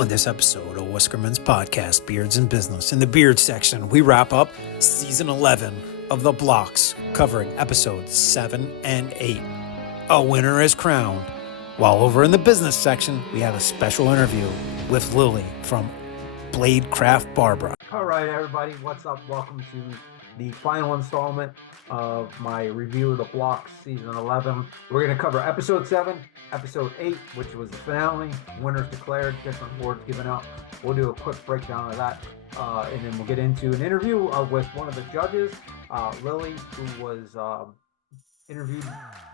On this episode of Whiskermen's podcast, Beards and Business, in the beard section, we wrap up season 11 of the Blox, covering episodes 7 and 8. A winner is crowned. While over in the business section, we have a special interview with Lilly from Bladecraft Barber. All right, everybody, what's up? Welcome to the final installment of my review of the Blox season 11. We're going to cover episode 7, episode 8, which was the finale, winners declared, different awards given out. We'll do a quick breakdown of that, and then we'll get into an interview with one of the judges, Lilly, who was interviewed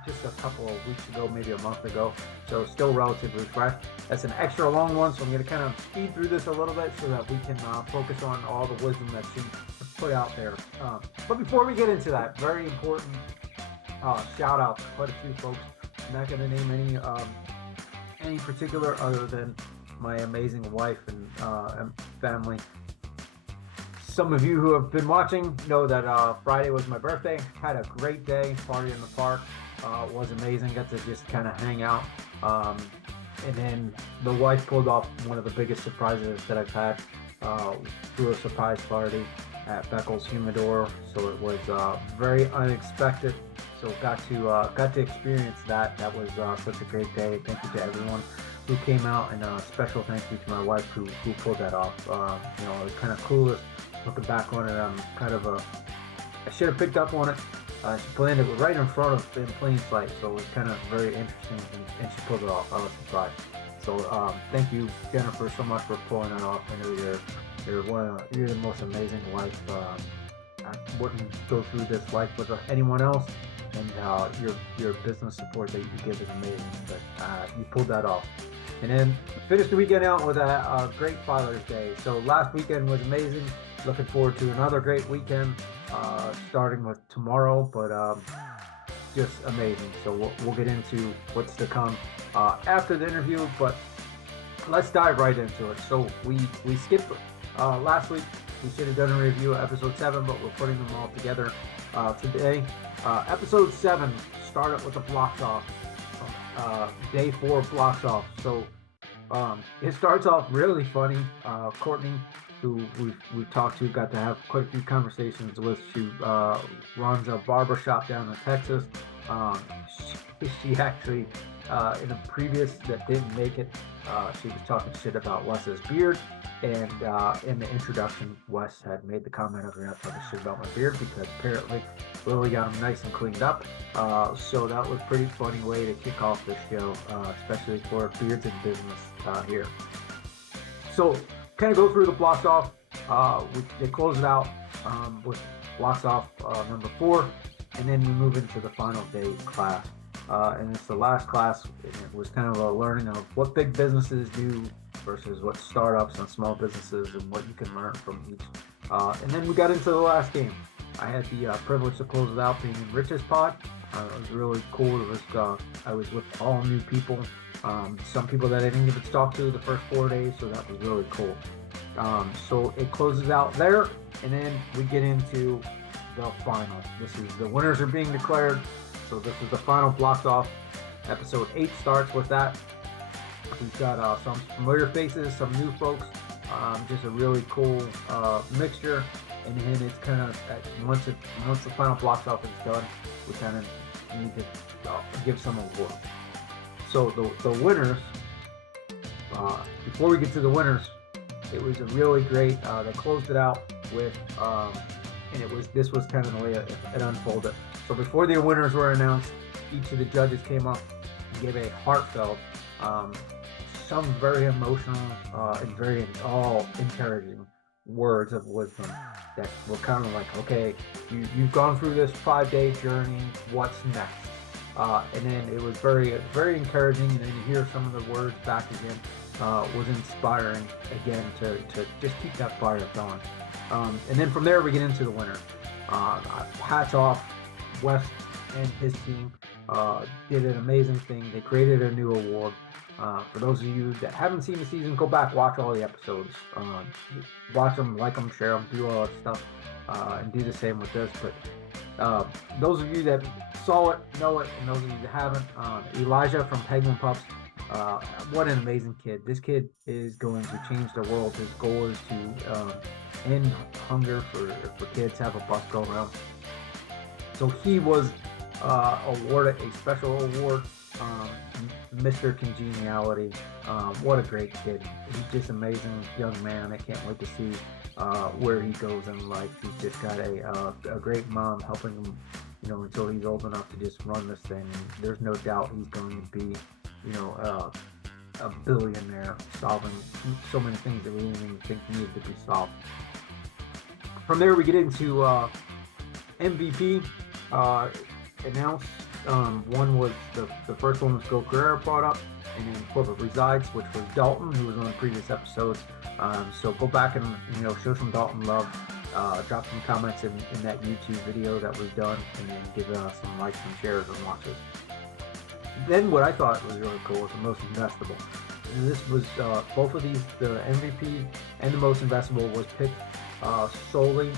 just a couple of weeks ago, maybe a month ago, so still relatively fresh. That's an extra long one, so I'm going to kind of speed through this a little bit so that we can focus on all the wisdom that she put out there. But before we get into that, very important shout out to quite a few folks. I'm not going to name any particular other than my amazing wife and family. Some of you who have been watching know that Friday was my birthday. Had a great day, party in the park. Was amazing. Got to just kind of hang out. And then the wife pulled off one of the biggest surprises that I've had. Threw a surprise party at Beckel's Humidor. So it was very unexpected. So got to experience that. That was such a great day. Thank you to everyone who came out, and special thank you to my wife who pulled that off. It was kind of cool. Looking back on it, I'm kind of I should have picked up on it. She planned it right in front of in plain sight, so it was kind of very interesting, and she pulled it off. I was surprised. So thank you, Jennifer, so much for pulling that off. I know you're the most amazing wife. I wouldn't go through this life with anyone else, and your business support that you give is amazing. But you pulled that off. And then finished the weekend out with a great Father's Day. So last weekend was amazing. Looking forward to another great weekend, starting with tomorrow, but just amazing. So we'll get into what's to come after the interview, but let's dive right into it. So we skipped last week. We should have done a review of episode 7, but we're putting them all together today. Episode 7 started with the Blox off. Day 4 Blox off. So it starts off really funny. Courtney, who we've talked to, got to have quite a few conversations with. She runs a barber shop down in Texas. She actually, in a previous that didn't make it, she was talking shit about Wes's beard. And in the introduction, Wes had made the comment of, "You're not talking shit about my beard," because apparently Lilly got him nice and cleaned up. So that was a pretty funny way to kick off the show, especially for Beards and Business here. So kind of go through the Blox off. They close it out with Blox off number 4, and then we move into the final day class. And it's the last class. It was kind of a learning of what big businesses do versus what startups and small businesses, and what you can learn from each. And then we got into the last game. I had the privilege to close it out being in Rich's pod. It was really cool. It was I was with all new people. Some people that I didn't get to talk to the first 4 days, so that was really cool. So it closes out there, and then we get into the final. This is the winners are being declared. So this is the final Blox off. Episode 8 starts with that. We've got some familiar faces, some new folks, just a really cool mixture. And then it's kind of, once the final Blox off is done, we kind of need to give some awards. So the winners, before we get to the winners, it was a really great, they closed it out with, and this was kind of the way it unfolded. So before the winners were announced, each of the judges came up and gave a heartfelt, some very emotional and very encouraging words of wisdom that were kind of like, okay, you've gone through this 5-day journey, what's next? And then it was very, very encouraging, and then you hear some of the words back again, was inspiring again to just keep that fire going. And then from there we get into the winner. Hats off, Wes and his team did an amazing thing. They created a new award. For those of you that haven't seen the season, go back, watch all the episodes. Watch them, like them, share them, do all that stuff, and do the same with this. But those of you that saw it, know it, and those of you that haven't, Elijah from Penguin Pups What an amazing kid. This kid is going to change the world. His goal is to end hunger for kids, have a bus go around. So he was awarded a special award, Mr. Congeniality. What a great kid. He's just amazing young man. I can't wait to see where he goes in life. He's just got a great mom helping him, until he's old enough to just run this thing. And there's no doubt he's going to be, a billionaire, solving so many things that we didn't even think needed to be solved. From there, we get into MVP announced. One was the first one was Go Carrera brought up, and then Corporate Resides, which was Dalton, who was on previous episodes. So go back and show some Dalton love. Drop some comments in that YouTube video that was done, and then give some likes and shares and watches. Then what I thought was really cool was the most investable. This was both of these, the MVP and the most investable, was picked solely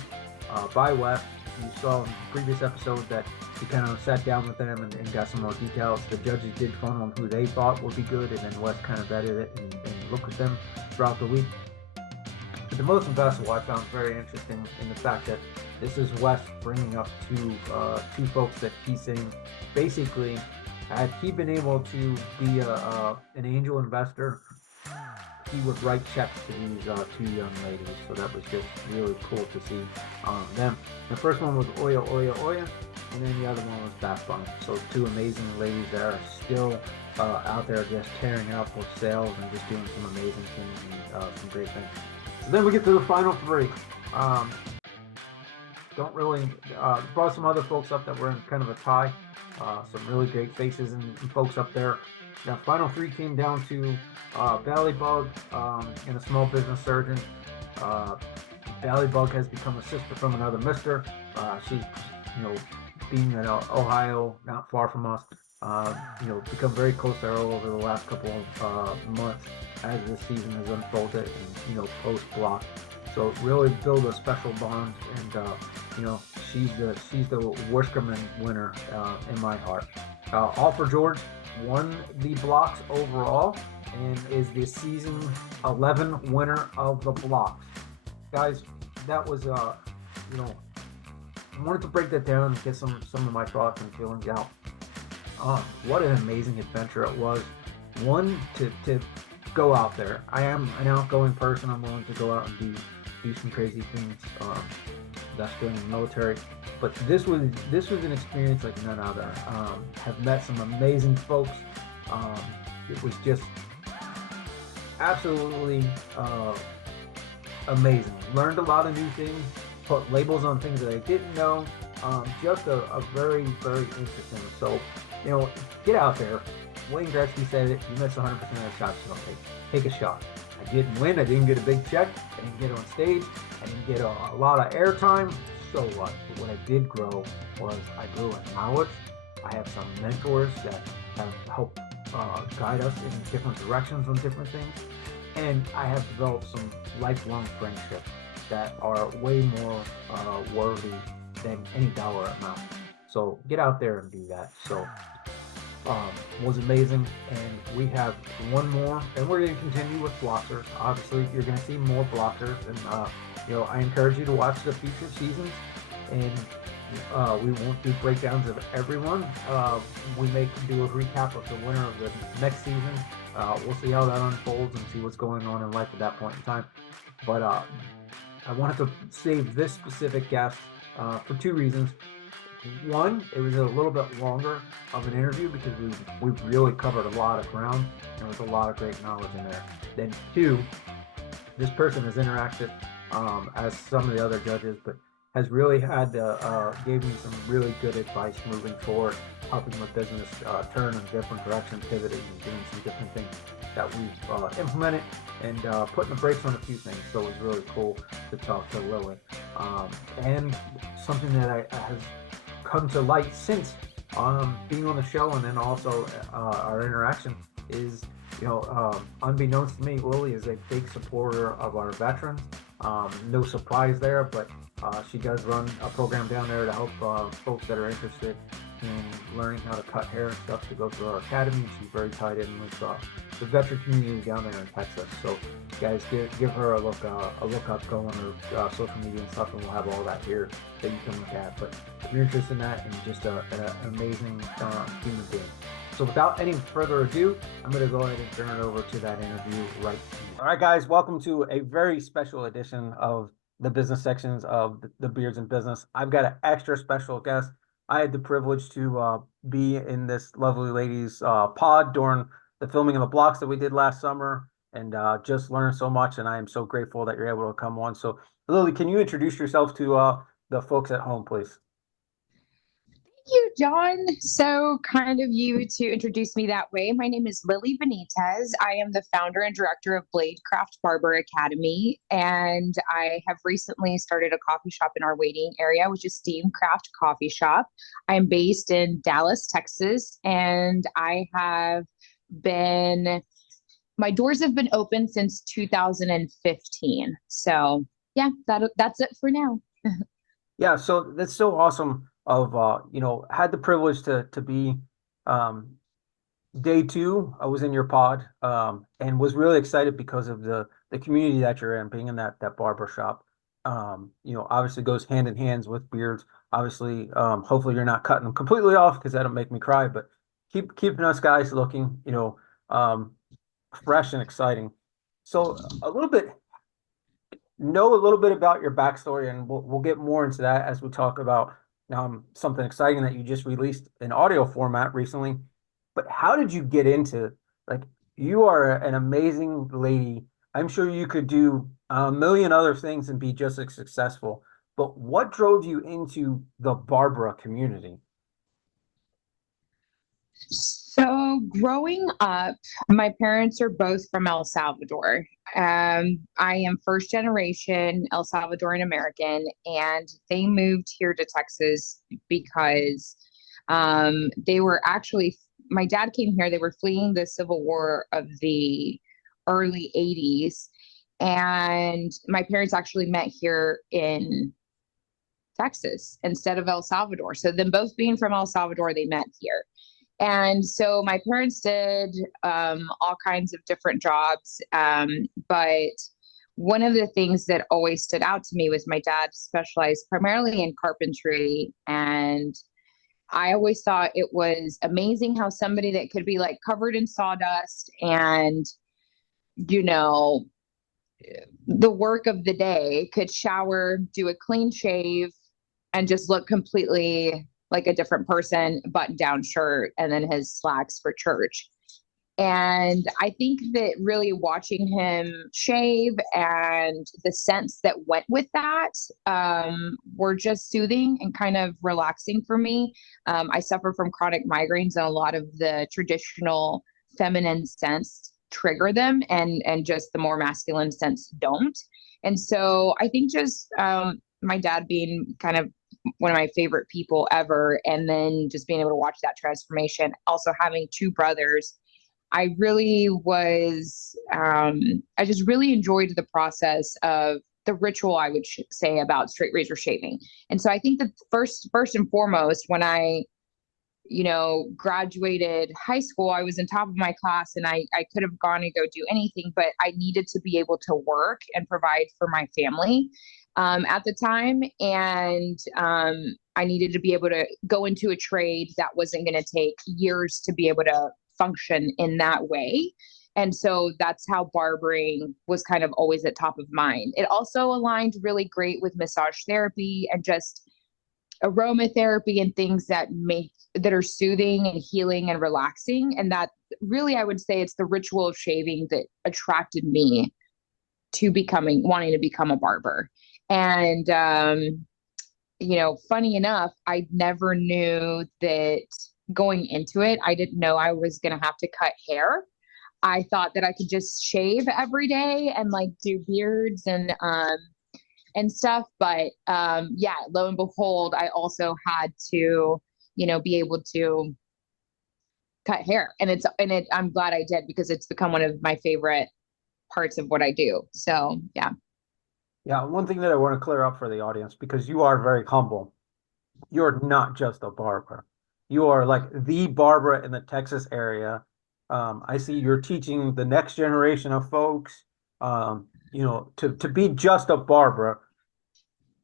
by Wes. You saw in the previous episode that he kind of sat down with them and got some more details. The judges did funnel who they thought would be good, and then Wes kind of vetted it and looked at them throughout the week. But the most investable I found very interesting in the fact that this is Wes bringing up two folks that he's saying basically, had he been able to be an angel investor, he would write checks to these two young ladies. So that was just really cool to see them. The first one was Oya, and then the other one was Bath Bomb. So two amazing ladies that are still out there just tearing up with sales and just doing some amazing things and some great things. So then we get to the final three. Brought some other folks up that were in kind of a tie. Some really great faces and folks up there. The final three came down to Ballybug and a small business surgeon. Ballybug has become a sister from another mister. She's, being in Ohio, not far from us, become very close to her over the last couple of months as the season has unfolded and, post-Blox. So really build a special bond, and she's the Whiskermen winner in my heart. All for George won the Blox overall and is the season 11 winner of the Blox. Guys, that was I wanted to break that down and get some of my thoughts and feelings out. What an amazing adventure it was. One, to go out there. I am an outgoing person. I'm willing to go out and do some crazy things. That's doing in the military. But this was an experience like none other. Have met some amazing folks. It was just absolutely amazing. Learned a lot of new things. Put labels on things that I didn't know. Just a very, very interesting. So, get out there. Wayne Gretzky said it. You miss 100% of the shots you don't take. Take a shot. I didn't win. I didn't get a big check. I didn't get on stage. I didn't get a lot of airtime. So what? But what I did grow was I grew in knowledge. I have some mentors that have helped guide us in different directions on different things. And I have developed some lifelong friendships that are way more worthy than any dollar amount. So get out there and do that. So was amazing, and we have one more, and we're going to continue with blockers. Obviously, you're going to see more blockers, and I encourage you to watch the future seasons, and we won't do breakdowns of everyone. We may do a recap of the winner of the next season. We'll see how that unfolds and see what's going on in life at that point in time. But I wanted to save this specific guest for two reasons. One, it was a little bit longer of an interview because we really covered a lot of ground, and there was a lot of great knowledge in there. Then two, this person has interacted as some of the other judges, but has really gave me some really good advice moving forward, helping my business turn in different directions, pivoting and doing some different things that we've implemented, and putting the brakes on a few things. So it was really cool to talk to Lilly. And something that has come to light since being on the show, and then also our interaction, is unbeknownst to me, Lilly is a big supporter of our veterans. No surprise there, but she does run a program down there to help folks that are interested in learning how to cut hair and stuff to go through our academy. She's very tied in with the veteran community down there in Texas. So guys, give her a look up, go on her social media and stuff, and we'll have all that here that you can look at. But if you're interested in that, and just an amazing human being. So without any further ado, I'm going to go ahead and turn it over to that interview right now. All right, guys, welcome to a very special edition of the business sections of the Beards in Business. I've got an extra special guest. I had the privilege to be in this lovely lady's pod during the filming of the Blox that we did last summer, and just learned so much, and I am so grateful that you're able to come on. So, Lilly, can you introduce yourself to the folks at home, please? You, John. So kind of you to introduce me that way. My name is Lilly Benitez. I am the founder and director of Bladecraft Barber Academy, and I have recently started a coffee shop in our waiting area, which is Steamcraft Coffee Shop. I'm based in Dallas, Texas, and my doors have been open since 2015. So yeah, that's it for now. Yeah, so that's so awesome. Had the privilege to be day two. I was in your pod and was really excited because of the community that you're in, being in that barber shop. Obviously goes hand in hand with beards. Obviously, hopefully you're not cutting them completely off, because that'll make me cry. But keeping us guys looking, fresh and exciting. So know a little bit about your backstory, and we'll get more into that as we talk about something exciting that you just released in audio format recently. But how did you get into, like, you are an amazing lady. I'm sure you could do a million other things and be just as successful. But what drove you into the Barbara community? So growing up, my parents are both from El Salvador. I am first generation El Salvadoran American, and they moved here to Texas because they were actually, my dad came here, they were fleeing the Civil War of the early 80s. And my parents actually met here in Texas instead of El Salvador. So them both being from El Salvador, they met here. And so my parents did all kinds of different jobs. But one of the things that always stood out to me was my dad specialized primarily in carpentry. And I always thought it was amazing how somebody that could be like covered in sawdust and, the work of the day could shower, do a clean shave, and just look completely like a different person, button down shirt, and then his slacks for church. And I think that really watching him shave and the scents that went with that were just soothing and kind of relaxing for me. I suffer from chronic migraines, and a lot of the traditional feminine scents trigger them, and just the more masculine scents don't. And so I think just my dad being kind of one of my favorite people ever, and then just being able to watch that transformation, also having two brothers, I really was I just really enjoyed the process of the ritual, I would say, about straight razor shaving. And so I think that first and foremost, when I graduated high school, I was in top of my class, and I could have gone and go do anything, but I needed to be able to work and provide for my family at the time. And I needed to be able to go into a trade that wasn't going to take years to be able to function in that way. And so that's how barbering was kind of always at top of mind. It also aligned really great with massage therapy and just aromatherapy and things that are soothing and healing and relaxing. And that really, I would say, it's the ritual of shaving that attracted me to wanting to become a barber. And funny enough, I never knew that going into it. I didn't know I was going to have to cut hair. I thought that I could just shave every day and like do beards and stuff. But lo and behold, I also had to, be able to cut hair. And I'm glad I did, because it's become one of my favorite parts of what I do. So, yeah. Yeah, one thing that I want to clear up for the audience, because you are very humble. You're not just a barber. You are like the barber in the Texas area. I see you're teaching the next generation of folks. To be just a barber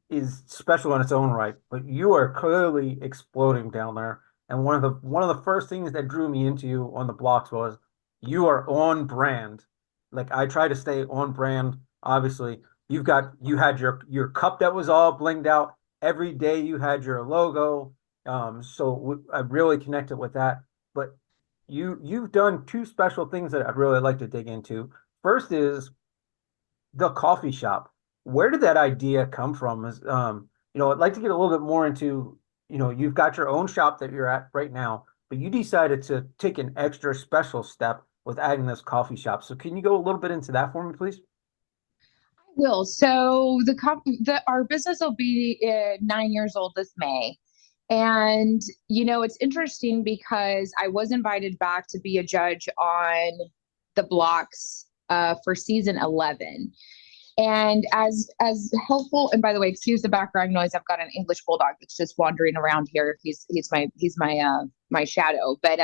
is special in its own right, but you are clearly exploding down there. And one of the first things that drew me into you on the blocks was you are on brand. Like I try to stay on brand. Obviously, you had your cup that was all blinged out. Every day you had your logo. I really connected with that. But you've done two special things that I'd really like to dig into. First is the coffee shop. Where did that idea come from? I'd like to get a little bit more into, you've got your own shop that you're at right now, but you decided to take an extra special step with adding this coffee shop. So can you go a little bit into that for me, please? Will. So our business will be 9 years old this May. And, it's interesting because I was invited back to be a judge on the Blox for season 11. And as helpful, and by the way, excuse the background noise. I've got an English bulldog that's just wandering around here. He's my shadow. But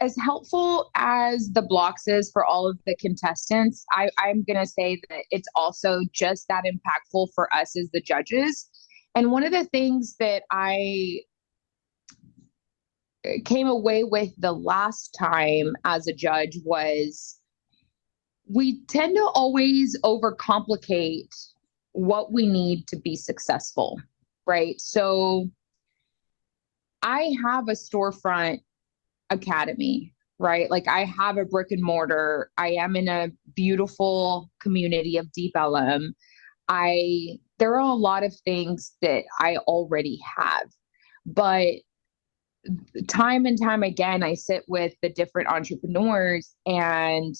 as helpful as the Blox is for all of the contestants, I'm going to say that it's also just that impactful for us as the judges. And one of the things that I came away with the last time as a judge was we tend to always overcomplicate what we need to be successful, right? So I have a storefront academy, right? Like I have a brick and mortar. I am in a beautiful community of Deep LM. There are a lot of things that I already have, but time and time again, I sit with the different entrepreneurs and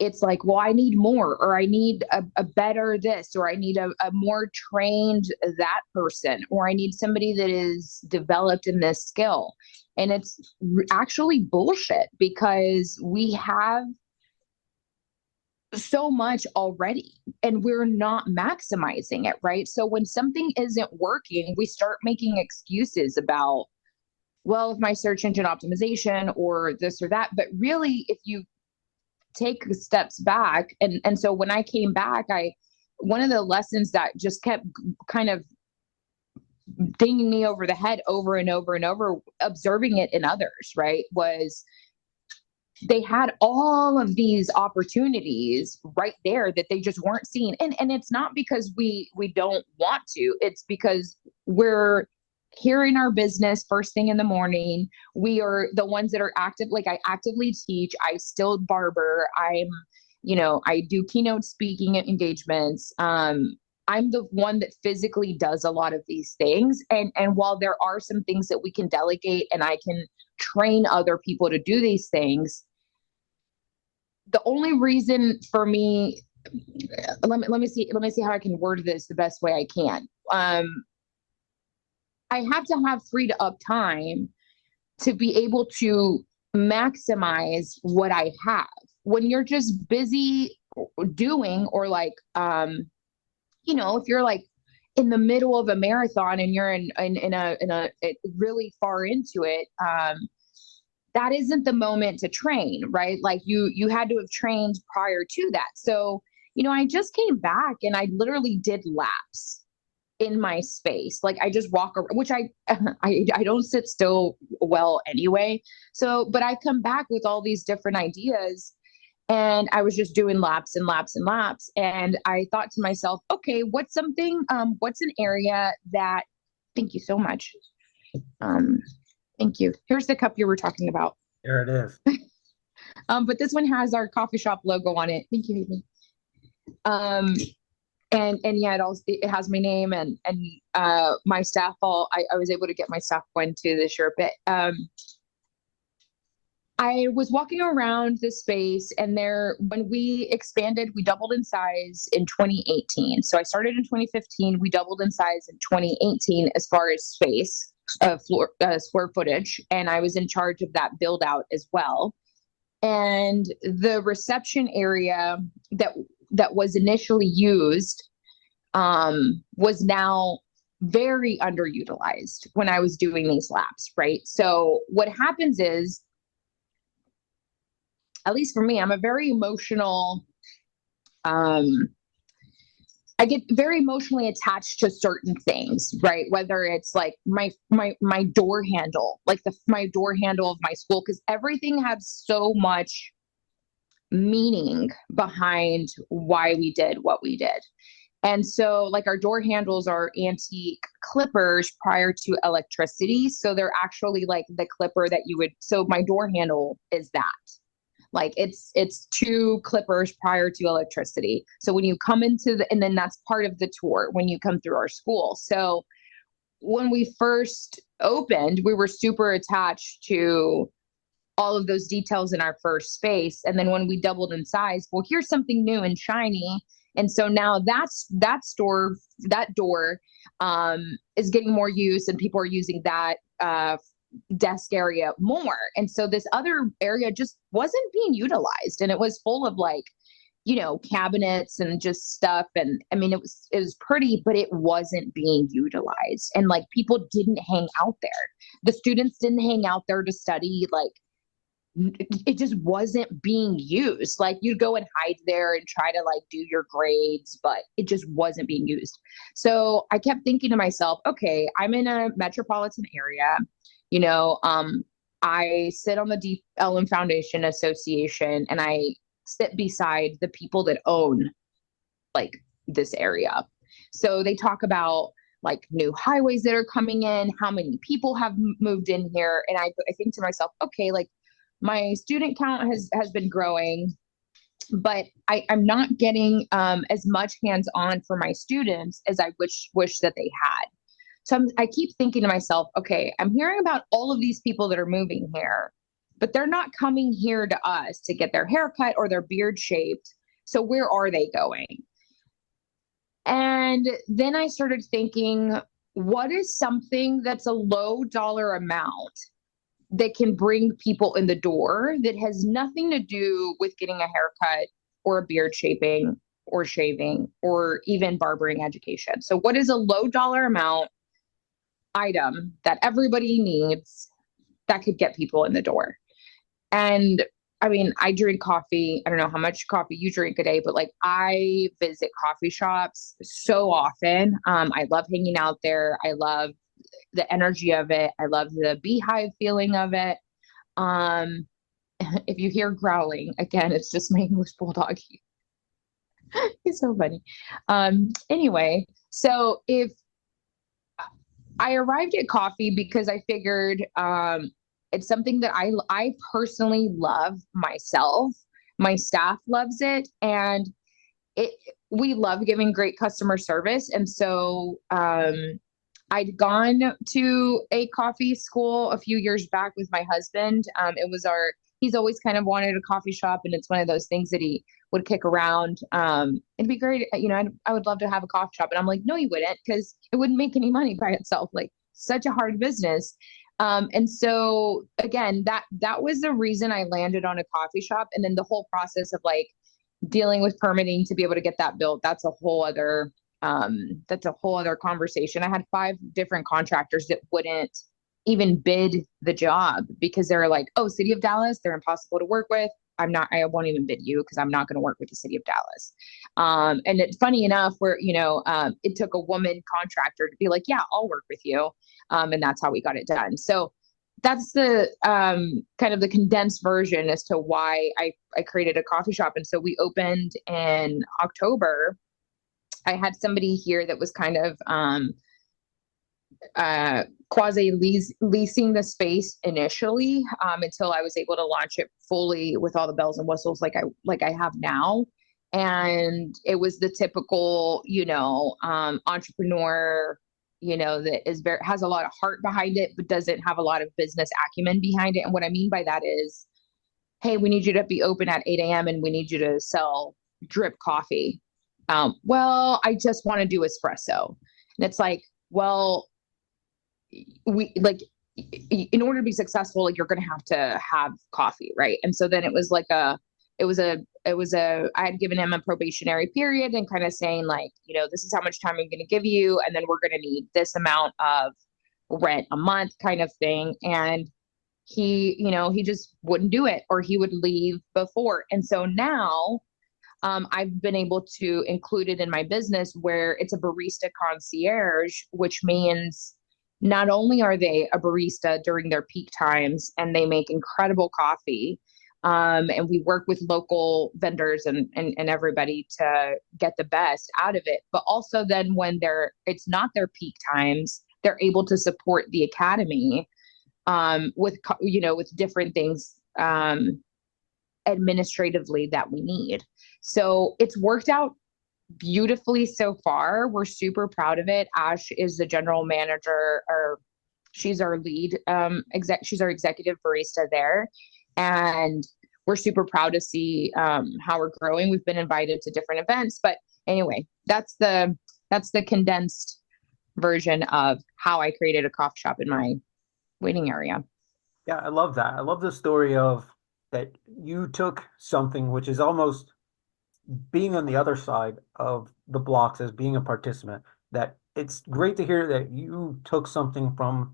it's like, well, I need more, or I need a better this, or I need a more trained that person, or I need somebody that is developed in this skill. And it's actually bullshit because we have so much already and we're not maximizing it, right? So when something isn't working, we start making excuses about, well, if my search engine optimization or this or that. But really, if you take steps back, and so when I came back, one of the lessons that just kept kind of dinging me over the head over and over and over, observing it in others, right, was they had all of these opportunities right there that they just weren't seeing. And it's not because we don't want to, it's because we're here in our business first thing in the morning. We are the ones that are active. Like I actively teach, I still barber. I do keynote speaking engagements. I'm the one that physically does a lot of these things. And while there are some things that we can delegate and I can train other people to do these things, the only reason for me, let me see how I can word this the best way I can. I have to have freed up time to be able to maximize what I have. When you're just busy doing, or like, if you're like in the middle of a marathon and you're in a really far into it, that isn't the moment to train, right? Like you had to have trained prior to that. So, I just came back and I literally did laps in my space. Like I just walk around, which I don't sit still well anyway. So, but I come back with all these different ideas and I was just doing laps and laps and laps. And I thought to myself, okay, what's an area that, thank you so much. Thank you. Here's the cup you were talking about. There it is. But this one has our coffee shop logo on it. Thank you, Haley. And yeah, it has my name and my staff. I was able to get my staff one too this year. But I was walking around this space, and when we expanded, we doubled in size in 2018. So I started in 2015. We doubled in size in 2018 as far as space, square footage, and I was in charge of that build out as well. And the reception area that was initially used was now very underutilized when I was doing these laps, right? So what happens is, at least for me, I'm a very emotional, I get very emotionally attached to certain things, right? Whether it's like my door handle, like my door handle of my school, because everything had so much meaning behind why we did what we did. And so, like, our door handles are antique clippers prior to electricity. So they're actually like the clipper that you would. So my door handle is that. Like, it's two clippers prior to electricity. So when you come into and then that's part of the tour when you come through our school. So when we first opened, we were super attached to all of those details in our first space. And then when we doubled in size, well, here's something new and shiny. And so now that door is getting more use, and people are using that desk area more. And so this other area just wasn't being utilized, and it was full of, like, cabinets and just stuff. And I mean, it was pretty, but it wasn't being utilized. And, like, people didn't hang out there. The students didn't hang out there to study. Like, it just wasn't being used. Like, you'd go and hide there and try to, like, do your grades, but it just wasn't being used. So I kept thinking to myself, okay, I'm in a metropolitan area. I sit on the DLM Foundation Association, and I sit beside the people that own, like, this area. So they talk about, like, new highways that are coming in, how many people have moved in here. And I think to myself, okay, like, my student count has been growing, but I'm not getting as much hands-on for my students as I wish that they had. So I keep thinking to myself, okay, I'm hearing about all of these people that are moving here, but they're not coming here to us to get their hair cut or their beard shaped. So where are they going? And then I started thinking, what is something that's a low dollar amount that can bring people in the door that has nothing to do with getting a haircut or a beard shaping or shaving or even barbering education? So what is a low dollar amount item that everybody needs that could get people in the door? And I mean, I drink coffee. I don't know how much coffee you drink a day, but, like, I visit coffee shops so often. I love hanging out there. I love the energy of it. I love the beehive feeling of it. If you hear growling, again, it's just my English bulldog. He's so funny. Anyway, so if I arrived at coffee because I figured it's something that I personally love myself. My staff loves it, and we love giving great customer service. And so I'd gone to a coffee school a few years back with my husband. He's always kind of wanted a coffee shop, and it's one of those things that he would kick around. It'd be great. I would love to have a coffee shop. And I'm like, no, you wouldn't, because it wouldn't make any money by itself. Like, such a hard business. And so again, that was the reason I landed on a coffee shop. And then the whole process of, like, dealing with permitting to be able to get that built, that's a whole other conversation. I had 5 different contractors that wouldn't even bid the job because they're like, oh, City of Dallas, they're impossible to work with. I won't even bid you because I'm not going to work with the City of Dallas. And it's funny enough where, it took a woman contractor to be like, yeah, I'll work with you. And that's how we got it done. So that's the kind of the condensed version as to why I created a coffee shop. And so we opened in October. I had somebody here that was kind of quasi leasing the space initially until I was able to launch it fully with all the bells and whistles like I have now. And it was the typical, entrepreneur, that has a lot of heart behind it, but doesn't have a lot of business acumen behind it. And what I mean by that is, hey, we need you to be open at 8 a.m. and we need you to sell drip coffee. Well, I just want to do espresso. And it's like, well, in order to be successful, like, you're going to have coffee. Right. And so then it was like I had given him a probationary period and kind of saying like, this is how much time I'm going to give you. And then we're going to need this amount of rent a month kind of thing. And he just wouldn't do it, or he would leave before. And so now I've been able to include it in my business where it's a barista concierge, which means not only are they a barista during their peak times and they make incredible coffee, and we work with local vendors and everybody to get the best out of it, but also then when it's not their peak times, they're able to support the academy with different things administratively that we need. So it's worked out beautifully so far. We're super proud of it. Ash is the general manager, or she's our lead she's our executive barista there. And we're super proud to see how we're growing. We've been invited to different events, but anyway, that's the condensed version of how I created a coffee shop in my waiting area. Yeah, I love that. I love the story of that you took something which is almost being on the other side of the blocks as being a participant, that it's great to hear that you took something from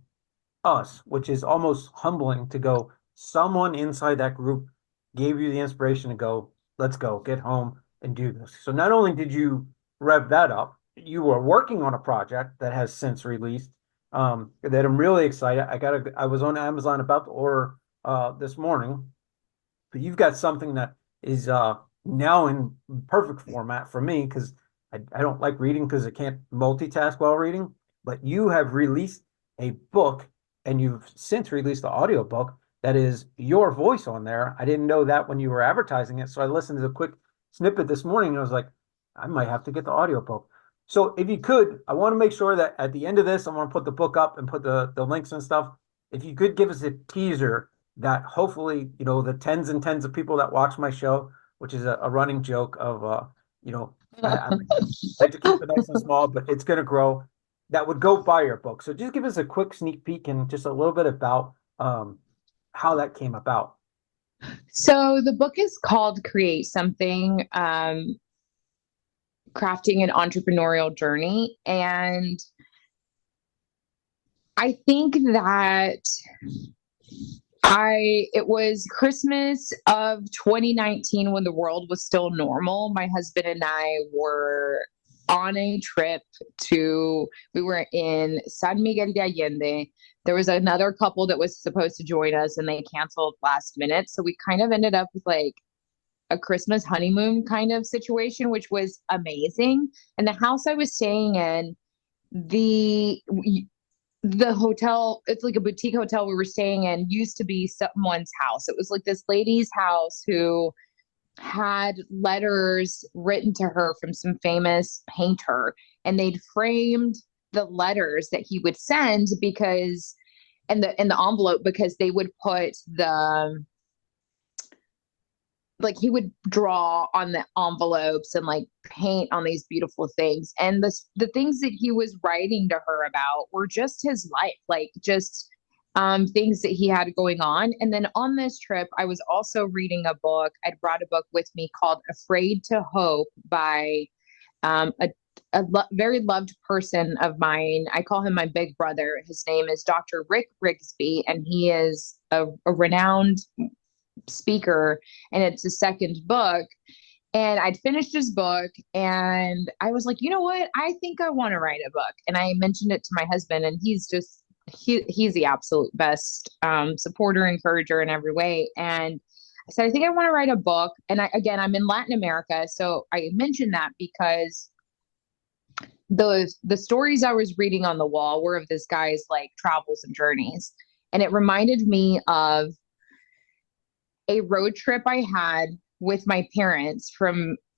us, which is almost humbling to go, someone inside that group gave you the inspiration to go, let's go, get home and do this. So not only did you rev that up, you were working on a project that has since released, that I'm really excited. I was on Amazon about to order this morning, but you've got something that is now in perfect format for me, because I don't like reading because I can't multitask while reading, but you have released a book, and you've since released the audio book that is your voice on there. I didn't know that when you were advertising it, so I listened to a quick snippet this morning and I was like, I might have to get the audio book. So if you could, I want to make sure that at the end of this, I want to put the book up and put the links and stuff. If you could give us a teaser that hopefully, the tens and tens of people that watch my show, which is a running joke of, I like to keep it nice and small, but it's going to grow, that would go buy your book. So just give us a quick sneak peek and just a little bit about how that came about. So the book is called Create Something, Crafting an Entrepreneurial Journey. And I think that it was Christmas of 2019 when the world was still normal. My husband and I were on a trip we were in San Miguel de Allende. There was another couple that was supposed to join us and they canceled last minute. So we kind of ended up with like a Christmas honeymoon kind of situation, which was amazing. And the house I was staying in, the hotel, it's like a boutique hotel we were staying in, used to be someone's house. It was like this lady's house who had letters written to her from some famous painter, and they'd framed the letters that he would send because in the envelope, because they would put he would draw on the envelopes and like paint on these beautiful things. And the things that he was writing to her about were just his life, like just things that he had going on. And then on this trip, I was also reading a book. I'd brought a book with me called Afraid to Hope by a very loved person of mine. I call him my big brother. His name is Dr. Rick Rigsby, and he is a renowned speaker, and it's his second book. And I'd finished his book and I was like, you know what? I think I want to write a book. And I mentioned it to my husband, and he's the absolute best supporter, encourager in every way. And I said, I think I want to write a book. And I'm in Latin America. So I mentioned that because the stories I was reading on the wall were of this guy's like travels and journeys. And it reminded me of a road trip I had with my parents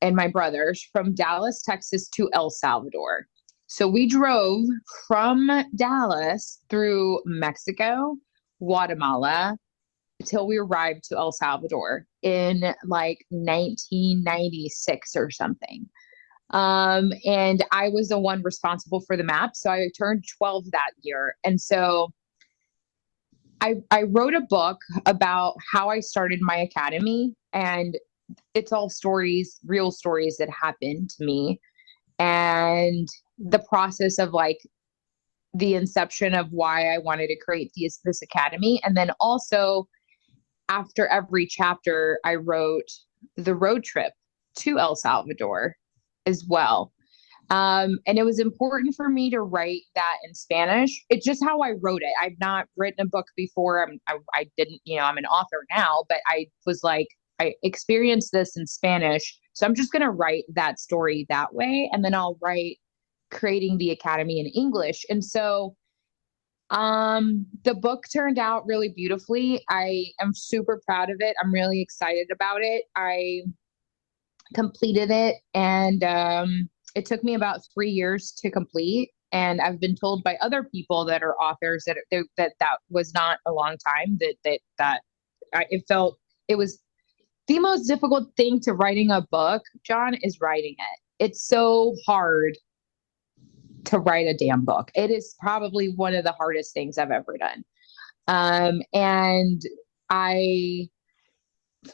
and my brothers from Dallas, Texas to El Salvador. So we drove from Dallas through Mexico, Guatemala, until we arrived to El Salvador in like 1996 or something. And I was the one responsible for the map. So I turned 12 that year. And so I wrote a book about how I started my academy, and it's all stories, real stories that happened to me. And the process of like the inception of why I wanted to create this academy. And then also after every chapter, I wrote the road trip to El Salvador as well. And it was important for me to write that in Spanish. It's just how I wrote it. I've not written a book before. I didn't, I'm an author now, but I was like, I experienced this in Spanish. So I'm just going to write that story that way. And then I'll write creating the academy in English. And so the book turned out really beautifully. I am super proud of it. I'm really excited about it. I completed it, and it took me about 3 years to complete. And I've been told by other people that are authors that that was not a long time. It felt it was the most difficult thing to writing a book, John, is writing it. It's so hard to write a damn book. It is probably one of the hardest things I've ever done. And I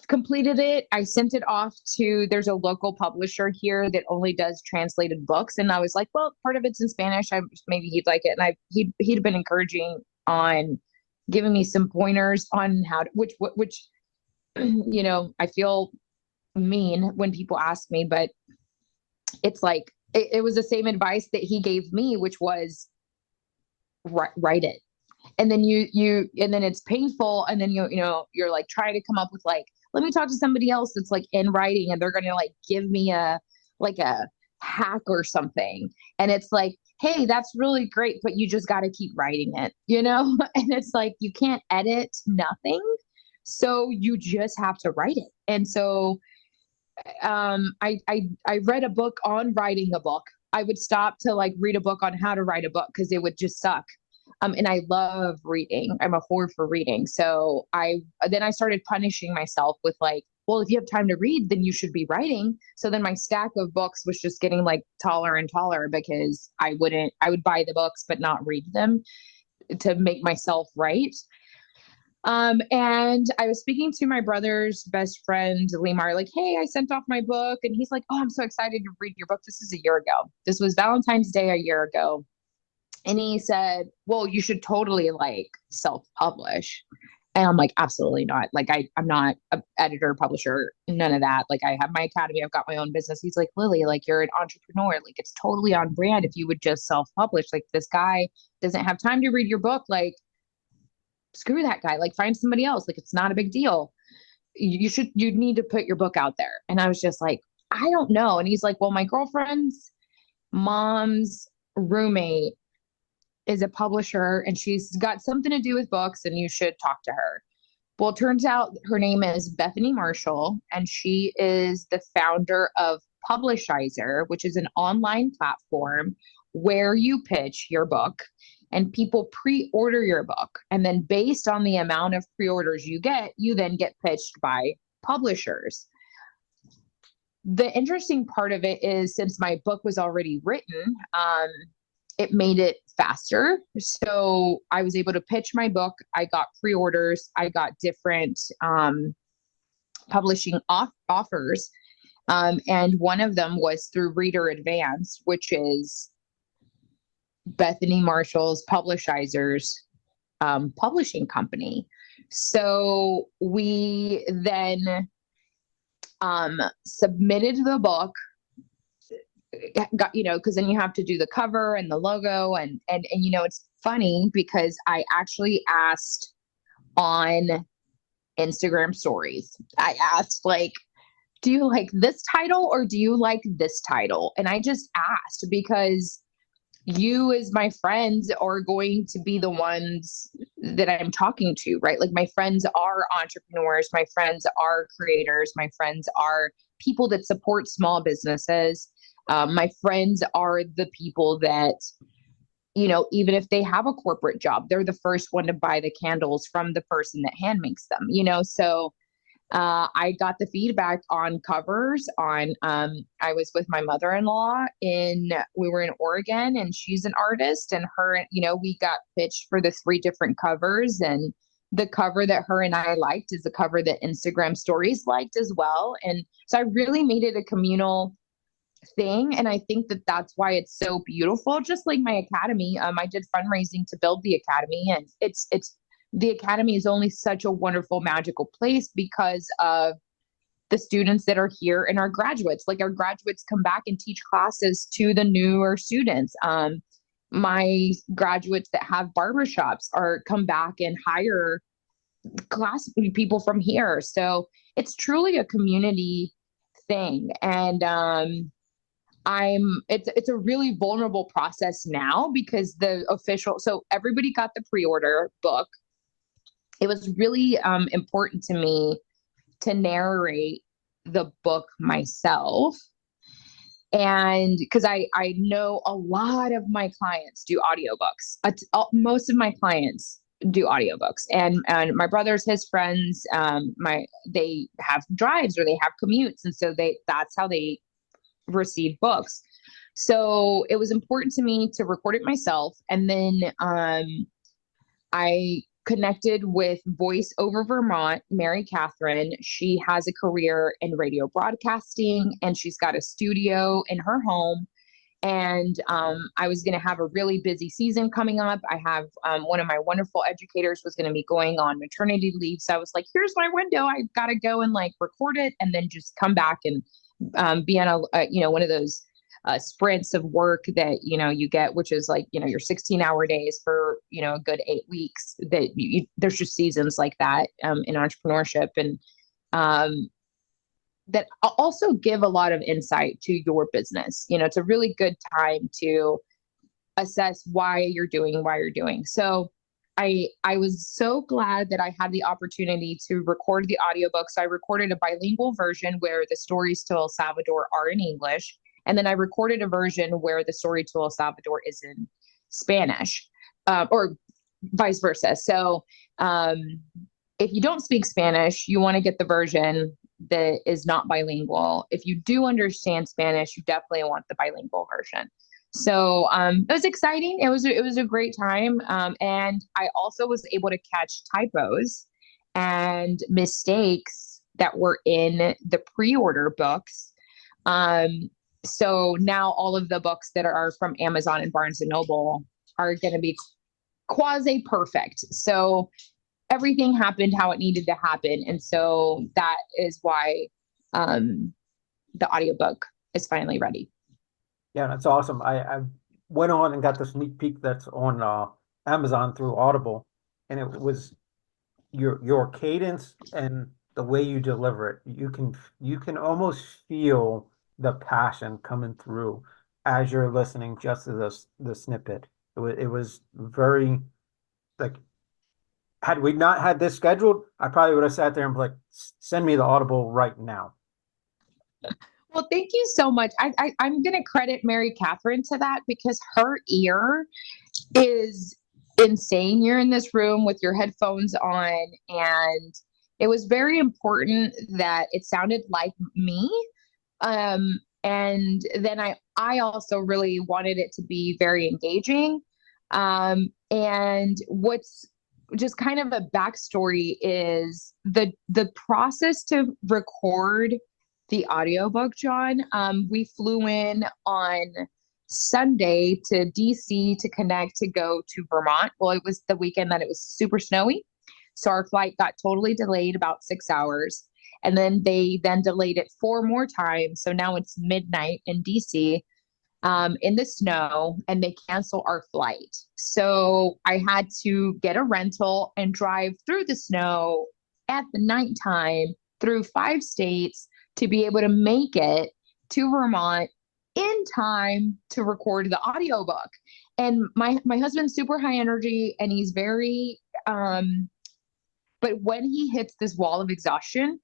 completed it. I sent it off to, there's a local publisher here that only does translated books. And I was like, well, part of it's in Spanish. Maybe he'd like it. And he'd been encouraging on giving me some pointers on how to, which, I feel mean when people ask me, but it's like, it was the same advice that he gave me, which was write it. And then and then it's painful. And then, you're like trying to come up with like, let me talk to somebody else that's like in writing, and they're going to like give me a hack or something. And it's like, hey, that's really great, but you just got to keep writing it, and it's like, you can't edit nothing. So you just have to write it. And so I read a book on writing a book. I would stop to like read a book on how to write a book because it would just suck. And I love reading. I'm a whore for reading. So I started punishing myself with like, well, if you have time to read, then you should be writing. So then my stack of books was just getting like taller and taller because I would buy the books, but not read them to make myself write. And I was speaking to my brother's best friend, Lemar, like, hey, I sent off my book. And he's like, oh, I'm so excited to read your book. This is a year ago. This was Valentine's Day a year ago. And he said, well, you should totally like self-publish. And I'm like, absolutely not. Like, I'm not an editor, publisher, none of that. Like, I have my academy. I've got my own business. He's like, Lily, like, you're an entrepreneur. Like, it's totally on brand if you would just self-publish. Like, this guy doesn't have time to read your book. Like, screw that guy. Like, find somebody else. Like, it's not a big deal. You need to put your book out there. And I was just like, I don't know. And he's like, well, my girlfriend's mom's roommate is a publisher, and she's got something to do with books, and you should talk to her. Well, it turns out her name is Bethany Marshall, and she is the founder of Publishizer, which is an online platform where you pitch your book and people pre-order your book. And then based on the amount of pre-orders you then get pitched by publishers. The interesting part of it is, since my book was already written, it made it faster. So I was able to pitch my book. I got pre-orders. I got different publishing offers. And one of them was through Reader Advance, which is Bethany Marshall's Publishizer's publishing company. So we then submitted the book. Got, because then you have to do the cover and the logo, and it's funny because I actually asked on Instagram stories. I asked, like, do you like this title or do you like this title? And I just asked because you, as my friends, are going to be the ones that I'm talking to, right? Like, my friends are entrepreneurs, my friends are creators, my friends are people that support small businesses. My friends are the people that, even if they have a corporate job, they're the first one to buy the candles from the person that hand makes them, so I got the feedback on covers on, I was with my mother-in-law we were in Oregon, and she's an artist, and her, we got pitched for the 3 different covers, and the cover that her and I liked is the cover that Instagram stories liked as well. And so I really made it a communal thing. And I think that that's why it's so beautiful. Just like my academy, I did fundraising to build the academy, and the academy is only such a wonderful, magical place because of the students that are here and our graduates. Like, our graduates come back and teach classes to the newer students. My graduates that have barbershops come back and hire class people from here. So it's truly a community thing. And it's a really vulnerable process now because so everybody got the pre-order book. It was really important to me to narrate the book myself. And because I know a lot of my clients do audiobooks. Most of my clients do audiobooks, and my brothers, his friends, they have drives or they have commutes, and so that's how they receive books. So it was important to me to record it myself, and then I connected with Voice Over Vermont, Mary Catherine. She has a career in radio broadcasting, and she's got a studio in her home. And I was going to have a really busy season coming up. I have one of my wonderful educators was going to be going on maternity leave. So I was like, here's my window. I've got to go and like record it and then just come back and be on one of those sprints of work that, you get, which is like, your 16-hour days for, a good 8 weeks that there's just seasons like that in entrepreneurship. And that also give a lot of insight to your business. It's a really good time to assess why you're doing. So I was so glad that I had the opportunity to record the audiobook. So I recorded a bilingual version where the stories to El Salvador are in English. And then I recorded a version where the story to El Salvador is in Spanish, or vice versa. So if you don't speak Spanish, you want to get the version that is not bilingual. If you do understand Spanish, you definitely want the bilingual version. So it was exciting. It was a great time. And I also was able to catch typos and mistakes that were in the pre-order books. So now all of the books that are from Amazon and Barnes and Noble are going to be quasi perfect. So everything happened how it needed to happen. And so that is why the audiobook is finally ready. Yeah, that's awesome. I went on and got the sneak peek that's on Amazon through Audible, and it was your cadence and the way you deliver it. You can almost feel the passion coming through as you're listening just to the snippet. It was very, like, had we not had this scheduled, I probably would have sat there and be like, send me the Audible right now. Well, thank you so much. I'm going to credit Mary Catherine to that because her ear is insane. You're in this room with your headphones on, and it was very important that it sounded like me. And then I also really wanted it to be very engaging. And what's just kind of a backstory is the process to record the audiobook, John. We flew in on Sunday to DC to connect to go to Vermont. Well, it was the weekend that it was super snowy. So our flight got totally delayed about 6 hours. And then they delayed it 4 more times. So now it's midnight in DC in the snow, and they cancel our flight. So I had to get a rental and drive through the snow at the nighttime through 5 states to be able to make it to Vermont in time to record the audiobook. And my husband's super high energy, and he's very, but when he hits this wall of exhaustion,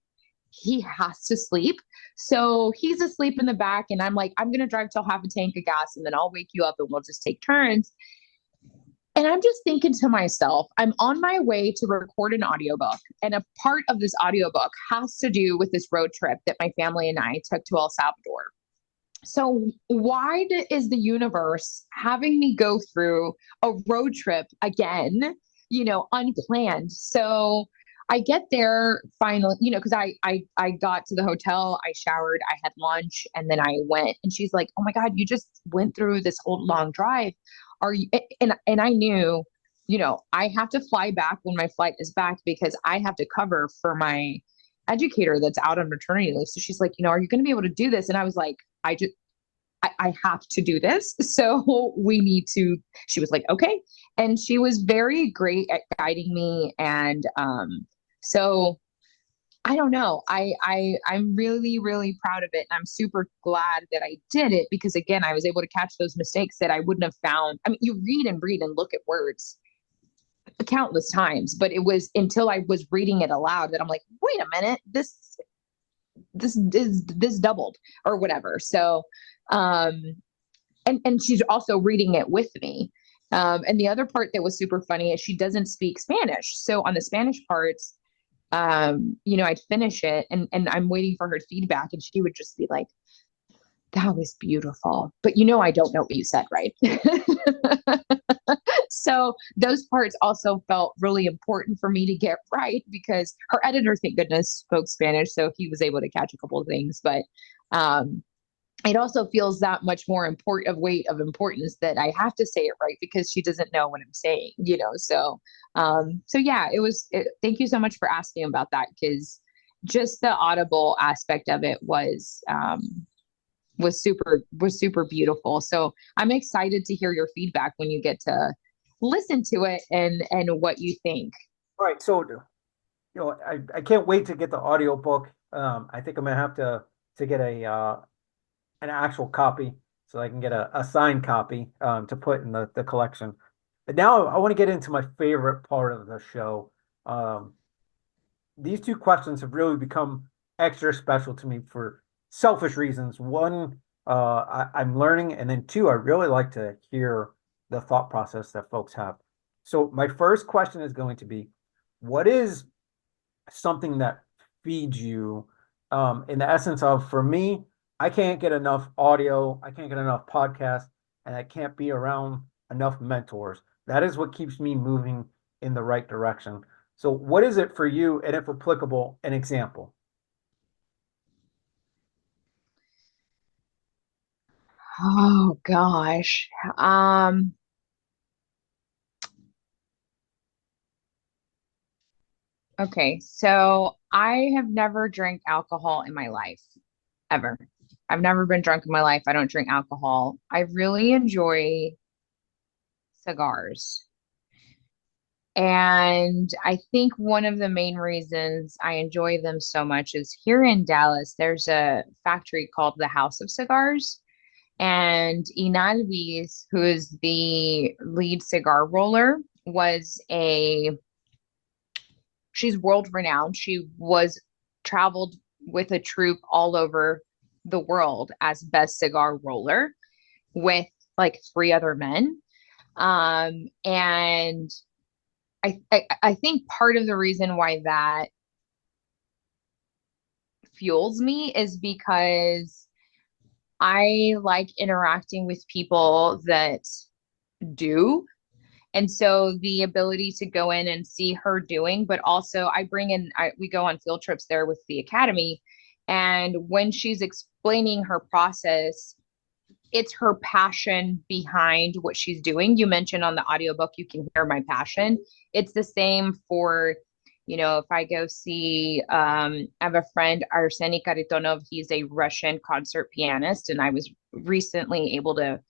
he has to sleep. So he's asleep in the back, and I'm like, I'm going to drive till half a tank of gas, and then I'll wake you up and we'll just take turns. And I'm just thinking to myself, I'm on my way to record an audiobook, and a part of this audiobook has to do with this road trip that my family and I took to El Salvador. So why is the universe having me go through a road trip again unplanned. So I get there finally, because I got to the hotel, I showered, I had lunch, and then I went, and she's like, "Oh my God, you just went through this whole long drive. Are you?" And I knew, I have to fly back when my flight is back because I have to cover for my educator that's out on maternity leave. So she's like, "Are you going to be able to do this?" And I was like, I have to do this. So we need to, she was like, okay. And she was very great at guiding me. And, so I don't know. I'm really, really proud of it. And I'm super glad that I did it because again, I was able to catch those mistakes that I wouldn't have found. I mean, you read and read and look at words countless times, but it was until I was reading it aloud that I'm like, wait a minute, this doubled or whatever. So, and she's also reading it with me. And the other part that was super funny is she doesn't speak Spanish. So on the Spanish parts, I'd finish it and I'm waiting for her feedback and she would just be like, "That was beautiful. But I don't know what you said, right?" So those parts also felt really important for me to get right because her editor, thank goodness, spoke Spanish. So he was able to catch a couple of things. But it also feels that much more weight of importance that I have to say it right because she doesn't know what I'm saying, so yeah, thank you so much for asking about that because just the audible aspect of it was super beautiful. So I'm excited to hear your feedback when you get to listen to it and what you think. All right. So, I can't wait to get the audio book. I think I'm gonna have to get an actual copy so I can get a signed copy to put in the collection. But now I want to get into my favorite part of the show. These two questions have really become extra special to me for selfish reasons. One, I'm learning, and then two, I really like to hear the thought process that folks have. So my first question is going to be, what is something that feeds you in the essence of, for me, I can't get enough audio, I can't get enough podcasts, and I can't be around enough mentors. That is what keeps me moving in the right direction. So what is it for you, and if applicable, an example? Oh gosh. Okay, so I have never drank alcohol in my life, ever. I've never been drunk in my life. I don't drink alcohol. I really enjoy cigars. And I think one of the main reasons I enjoy them so much is here in Dallas, there's a factory called the House of Cigars. And Inalvis, who is the lead cigar roller, she's world renowned. She was traveled with a troupe all over the world as best cigar roller with like 3 other men. And I think part of the reason why that fuels me is because I like interacting with people that do. And so the ability to go in and see her doing, but also we go on field trips there with the academy. And when she's explaining her process, it's her passion behind what she's doing. You mentioned on the audiobook, you can hear my passion. It's the same for, if I go see, I have a friend, Arseny Karitonov, he's a Russian concert pianist. And I was recently able to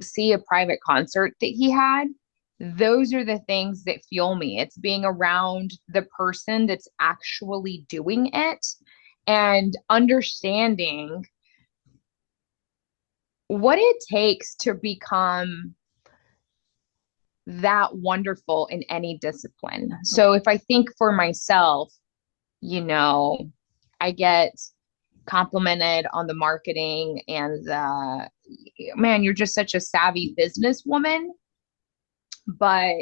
see a private concert that he had. Those are the things that fuel me. It's being around the person that's actually doing it and understanding what it takes to become that wonderful in any discipline. So if I think for myself, I get complimented on the marketing and man, you're just such a savvy businesswoman. But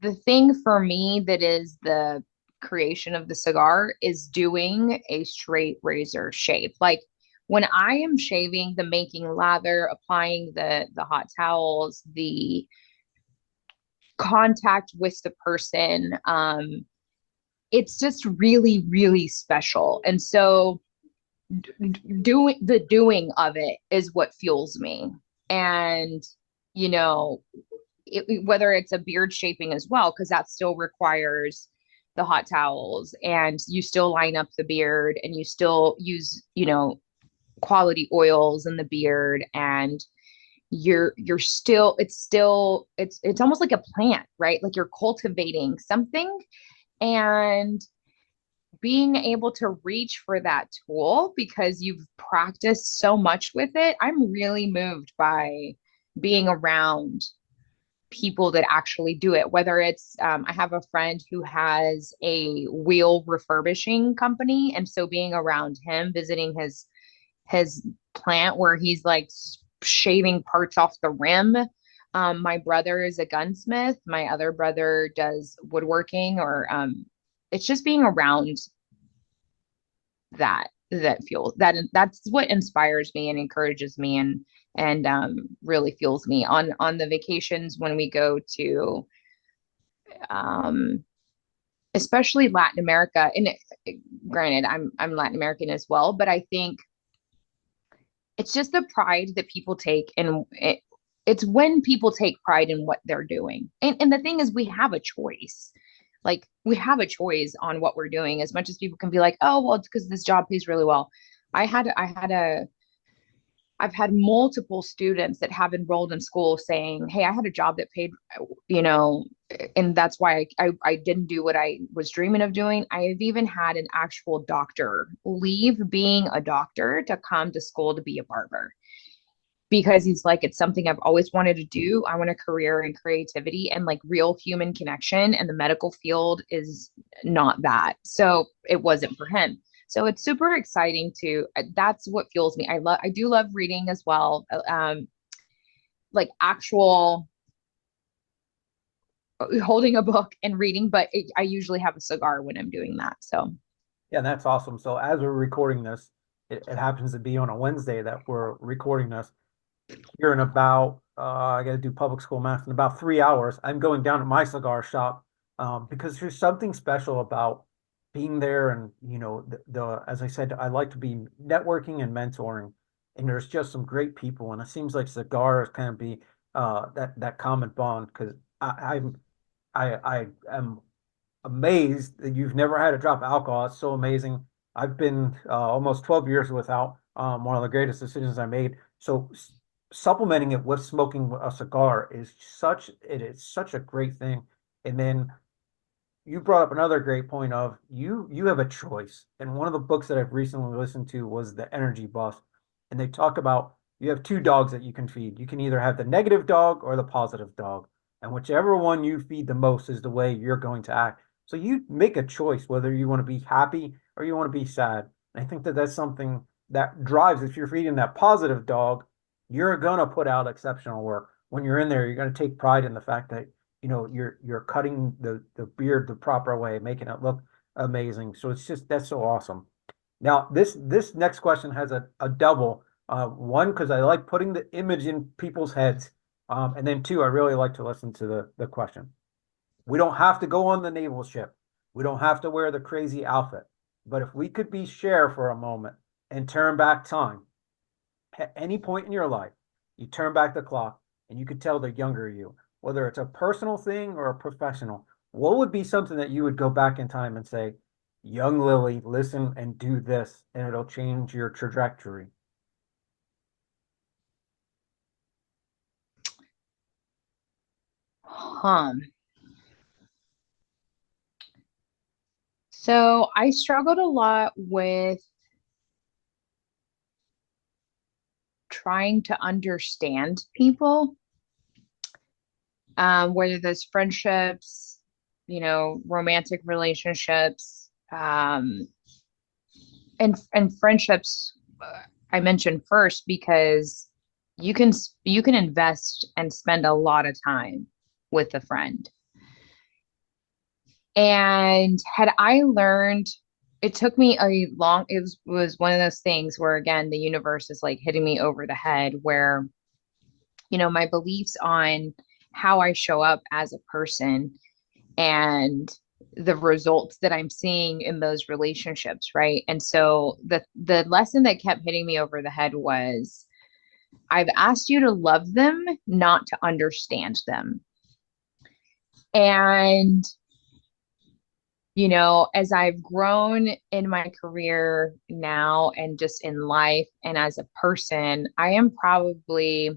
the thing for me that is the creation of the cigar is doing a straight razor shave. Like when I am shaving, the making lather, applying the hot towels, the contact with the person. It's just really, really special. And so doing of it is what fuels me. And, you know, whether it's a beard shaping as well, because that still requires the hot towels, and you still line up the beard, and you still use, quality oils in the beard, and you're still, it's almost like a plant, right? Like you're cultivating something, and being able to reach for that tool because you've practiced so much with it. I'm really moved by being around people that actually do it, whether it's I have a friend who has a wheel refurbishing company, and so being around him, visiting his plant where he's like shaving parts off the rim. My brother is a gunsmith. My other brother does woodworking, or it's just being around that fuels that's what inspires me and encourages me, and really fuels me on the vacations when we go to especially Latin America. And granted, I'm Latin American as well, but I think it's just the pride that people take in it. It's when people take pride in what they're doing. And the thing is, we have a choice. Like, we have a choice on what we're doing, as much as people can be like, oh, well, it's because this job pays really well. I've had multiple students that have enrolled in school saying, hey, I had a job that paid, and that's why I didn't do what I was dreaming of doing. I've even had an actual doctor leave being a doctor to come to school to be a barber, because he's like, it's something I've always wanted to do. I want a career in creativity and like real human connection, and the medical field is not that. So it wasn't for him. So it's super exciting that's what fuels me. I do love reading as well. Like actual holding a book and reading, but I usually have a cigar when I'm doing that. So Yeah, that's awesome. So as we're recording this, it happens to be on a Wednesday that we're recording this. Here in about, I got to do public school math, in about 3 hours, I'm going down to my cigar shop, because there's something special about being there. And, as I said, I like to be networking and mentoring, and there's just some great people. And it seems like cigars kind of be that common bond, because I am amazed that you've never had a drop of alcohol. It's so amazing. I've been almost 12 years without, one of the greatest decisions I made. So supplementing it with smoking a cigar is such a great thing. And then you brought up another great point of you have a choice. And one of the books that I've recently listened to was The Energy Boss. And they talk about, you have two dogs that you can feed. You can either have the negative dog or the positive dog. And whichever one you feed the most is the way you're going to act. So you make a choice whether you want to be happy or you want to be sad. And I think that that's something that drives, if you're feeding that positive dog, you're going to put out exceptional work. When you're in there, you're going to take pride in the fact that, you're cutting the beard the proper way, making it look amazing. So that's so awesome. Now, this next question has a double. One, because I like putting the image in people's heads. And then two, I really like to listen to the question. We don't have to go on the naval ship. We don't have to wear the crazy outfit. But if we could be Cher for a moment and turn back time, at any point in your life, you turn back the clock and you could tell the younger you, whether it's a personal thing or a professional, what would be something that you would go back in time and say, young Lilly, listen and do this, and it'll change your trajectory? So I struggled a lot with trying to understand people, whether those friendships, romantic relationships, and friendships. I mentioned first because you can invest and spend a lot of time with a friend. And had I learned, it took me it was one of those things where, again, the universe is like hitting me over the head, where, my beliefs on how I show up as a person and the results that I'm seeing in those relationships, right? And so the lesson that kept hitting me over the head was, I've asked you to love them, not to understand them. And as I've grown in my career now and just in life and as a person, I am probably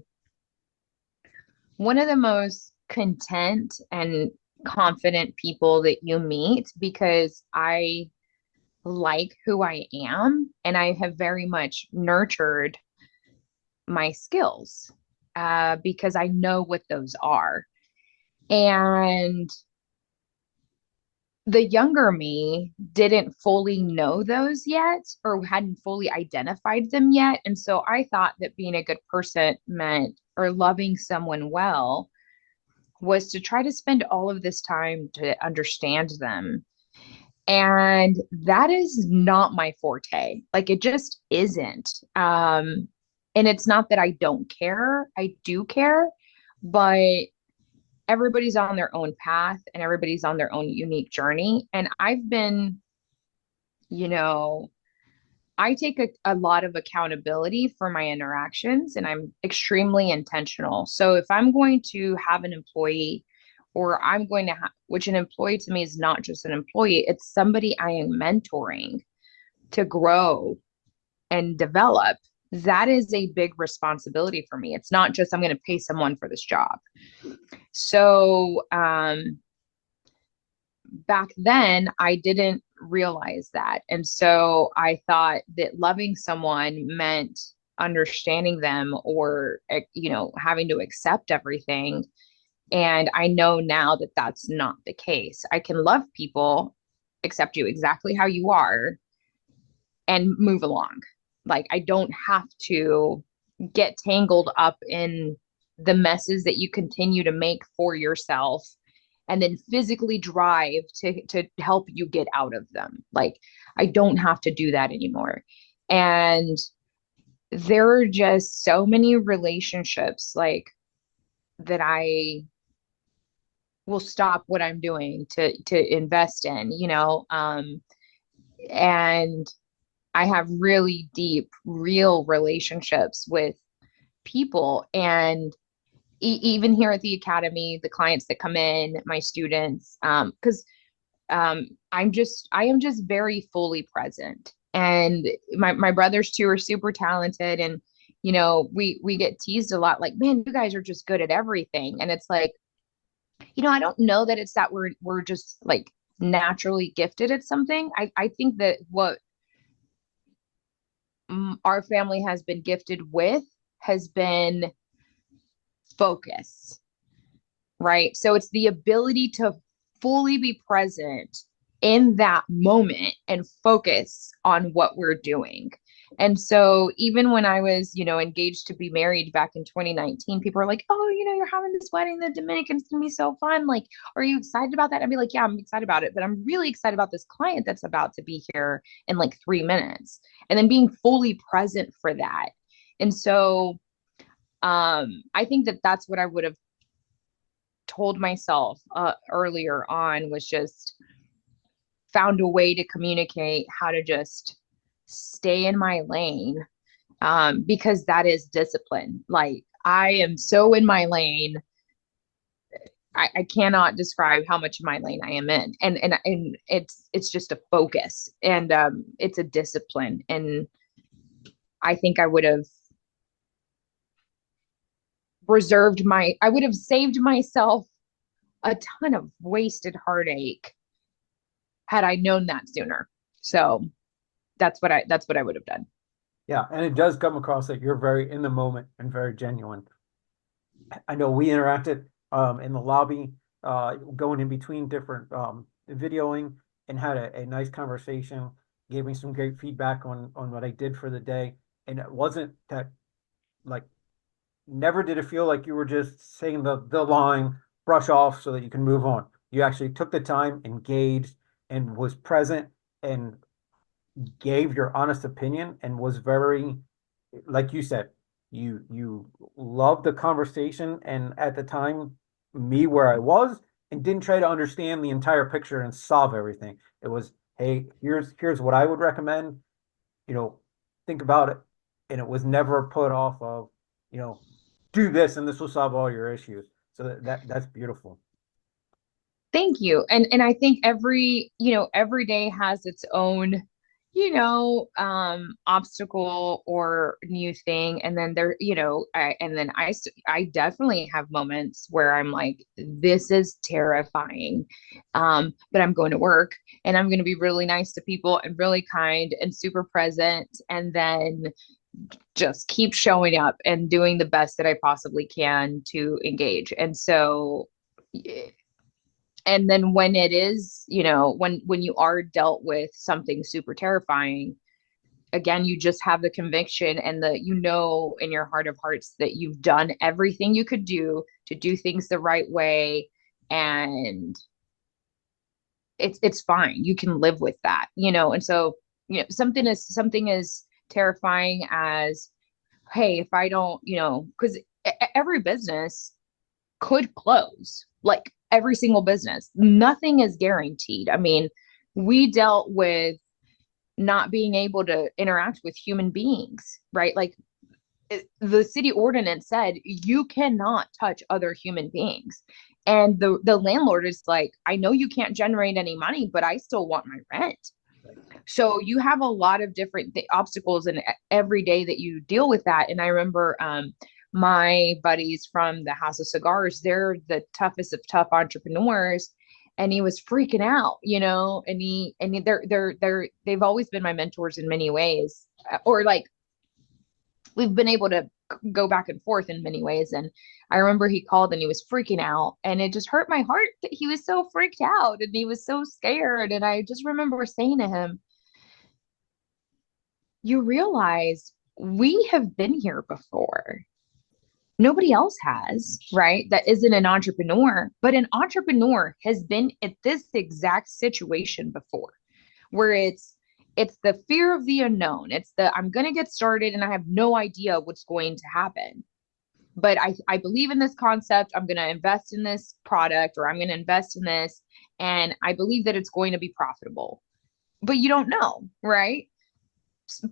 one of the most content and confident people that you meet, because I like who I am and I have very much nurtured my skills because I know what those are. And the younger me didn't fully know those yet, or hadn't fully identified them yet. And so I thought that being a good person meant, or loving someone well, was to try to spend all of this time to understand them. And that is not my forte. Like, it just isn't. And it's not that I don't care. I do care, but everybody's on their own path and everybody's on their own unique journey. And I've been, I take a lot of accountability for my interactions, and I'm extremely intentional. So if I'm going to have an employee, or I'm going to have, which an employee to me is not just an employee, it's somebody I am mentoring to grow and develop. That is a big responsibility for me. It's not just I'm going to pay someone for this job. So back then I didn't realize that. And so I thought that loving someone meant understanding them, or, having to accept everything. And I know now that that's not the case. I can love people, accept you exactly how you are, and move along. Like, I don't have to get tangled up in the messes that you continue to make for yourself and then physically drive to help you get out of them. Like, I don't have to do that anymore. And there are just so many relationships like that I will stop what I'm doing to invest in, and I have really deep, real relationships with people. And even here at the academy, the clients that come in, my students, because I am just very fully present. And my brothers too are super talented. And, we get teased a lot, like, man, you guys are just good at everything. And it's like, I don't know that it's that we're just like naturally gifted at something. I think that what our family has been gifted with has been focus, right? So it's the ability to fully be present in that moment and focus on what we're doing. And so even when I was, engaged to be married back in 2019, people were like, oh, you're having this wedding in the Dominican. It's going to be so fun. Like, are you excited about that? I'd be like, yeah, I'm excited about it, but I'm really excited about this client that's about to be here in like 3 minutes, and then being fully present for that. And so I think that that's what I would have told myself earlier on, was just found a way to communicate how to just stay in my lane, because that is discipline. Like, I am so in my lane. I cannot describe how much of my lane I am in, and it's just a focus, and it's a discipline. And I think I would have I would have saved myself a ton of wasted heartache had I known that sooner. So that's what I would have done. Yeah, and it does come across that you're very in the moment and very genuine. I know we interacted in the lobby, going in between different videoing, and had a nice conversation. Gave me some great feedback on what I did for the day, and it wasn't that, like, never did it feel like you were just saying the line, brush off so that you can move on. You actually took the time, engaged, and was present, and gave your honest opinion, and was very, like you said, you loved the conversation. And at the time, me where I was and didn't try to understand the entire picture and solve everything. It was, hey, here's what I would recommend, think about it. And it was never put off of, do this and this will solve all your issues. So that's beautiful. Thank you. And I think every day has its own, obstacle or new thing. And then I definitely have moments where I'm like, this is terrifying. But I'm going to work and I'm going to be really nice to people and really kind and super present. And then just keep showing up and doing the best that I possibly can to engage. And so, and then when it is, when you are dealt with something super terrifying, again, you just have the conviction and in your heart of hearts that you've done everything you could do to do things the right way. And it's fine. You can live with that, and so, something as terrifying as, hey, if I don't, because every business could close, like every single business. Nothing is guaranteed. I mean, we dealt with not being able to interact with human beings, right? Like the city ordinance said you cannot touch other human beings. And the landlord is like, I know you can't generate any money, but I still want my rent. So you have a lot of different obstacles in every day that you deal with that. And I remember my buddies from the House of Cigars, they're the toughest of tough entrepreneurs. And he was freaking out, and they've always been my mentors in many ways, or like we've been able to go back and forth in many ways. And I remember he called and he was freaking out, and it just hurt my heart that he was so freaked out and he was so scared. And I just remember saying to him, you realize we have been here before. Nobody else has, right? That isn't an entrepreneur, but an entrepreneur has been at this exact situation before, where it's the fear of the unknown. It's I'm going to get started and I have no idea what's going to happen. But I believe in this concept. I'm going to invest in this product, or I'm going to invest in this, and I believe that it's going to be profitable. But you don't know, right?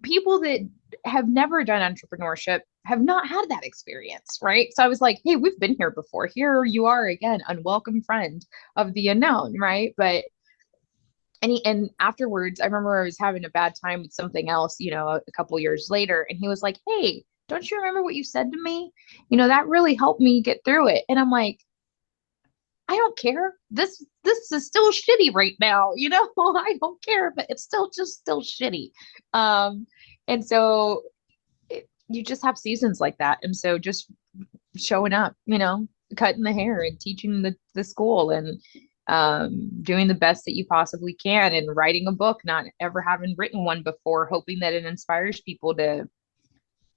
People that have never done entrepreneurship have not had that experience, right? So I was like, hey, we've been here before. Here you are again, unwelcome friend of the unknown, right? But and afterwards, I remember I was having a bad time with something else, a couple years later, and he was like, hey, don't you remember what you said to me? That really helped me get through it. And I'm like, I don't care. This is still shitty right now, I don't care, but it's still shitty. And so you just have seasons like that. And so just showing up, cutting the hair and teaching the school and doing the best that you possibly can, and writing a book, not ever having written one before, hoping that it inspires people to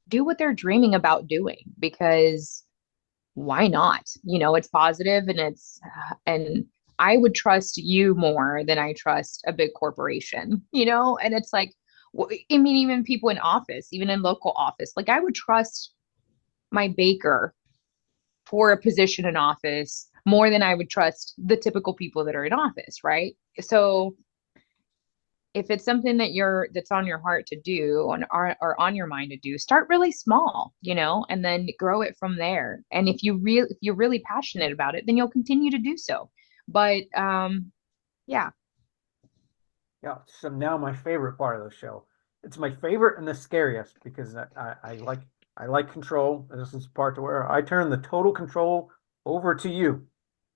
do what they're dreaming about doing, because why not? It's positive, and I would trust you more than I trust a big corporation, and it's like, I mean, even people in office, even in local office, like I would trust my baker for a position in office more than I would trust the typical people that are in office, right? So if it's something that's on your heart to do, or on your mind to do, start really small, and then grow it from there. And if you're really passionate about it, then you'll continue to do so. But yeah. Yeah. So now my favorite part of the show. It's my favorite and the scariest, because I like control. This is the part where I turn the total control over to you.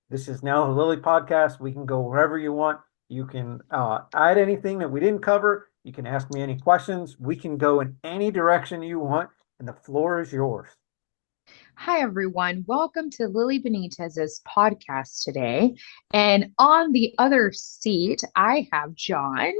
This is now the Lilly podcast. We can go wherever you want. You can add anything that we didn't cover. You can ask me any questions. We can go in any direction you want, and the floor is yours. Hi, everyone. Welcome to Lilly Benitez's podcast today. And on the other seat, I have John,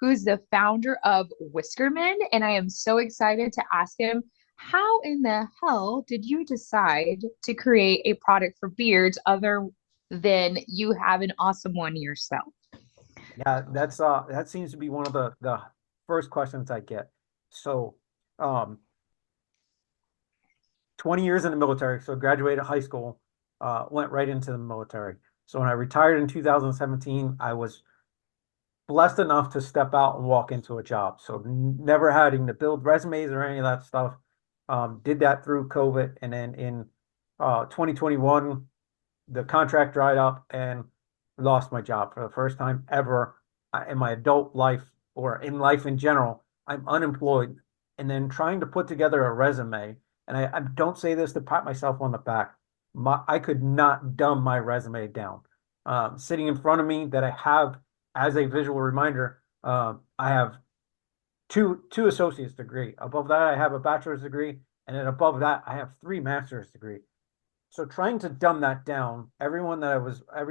who's the founder of Whiskermen. And I am so excited to ask him, how in the hell did you decide to create a product for beards other than you have an awesome one yourself? Yeah, that seems to be one of the first questions I get. So, 20 years in the military, so graduated high school, went right into the military. So when I retired in 2017, I was blessed enough to step out and walk into a job. So never having to build resumes or any of that stuff. Did that through COVID. And then in 2021, the contract dried up and lost my job for the first time ever in my adult life or in life in general. I'm unemployed and then trying to put together a resume. And I don't say this to pat myself on the back. I could not dumb my resume down. Sitting in front of me that I have as a visual reminder, I have two associate's degree. Above that, I have a bachelor's degree, and then above that, I have 3 master's degree. So trying to dumb that down, every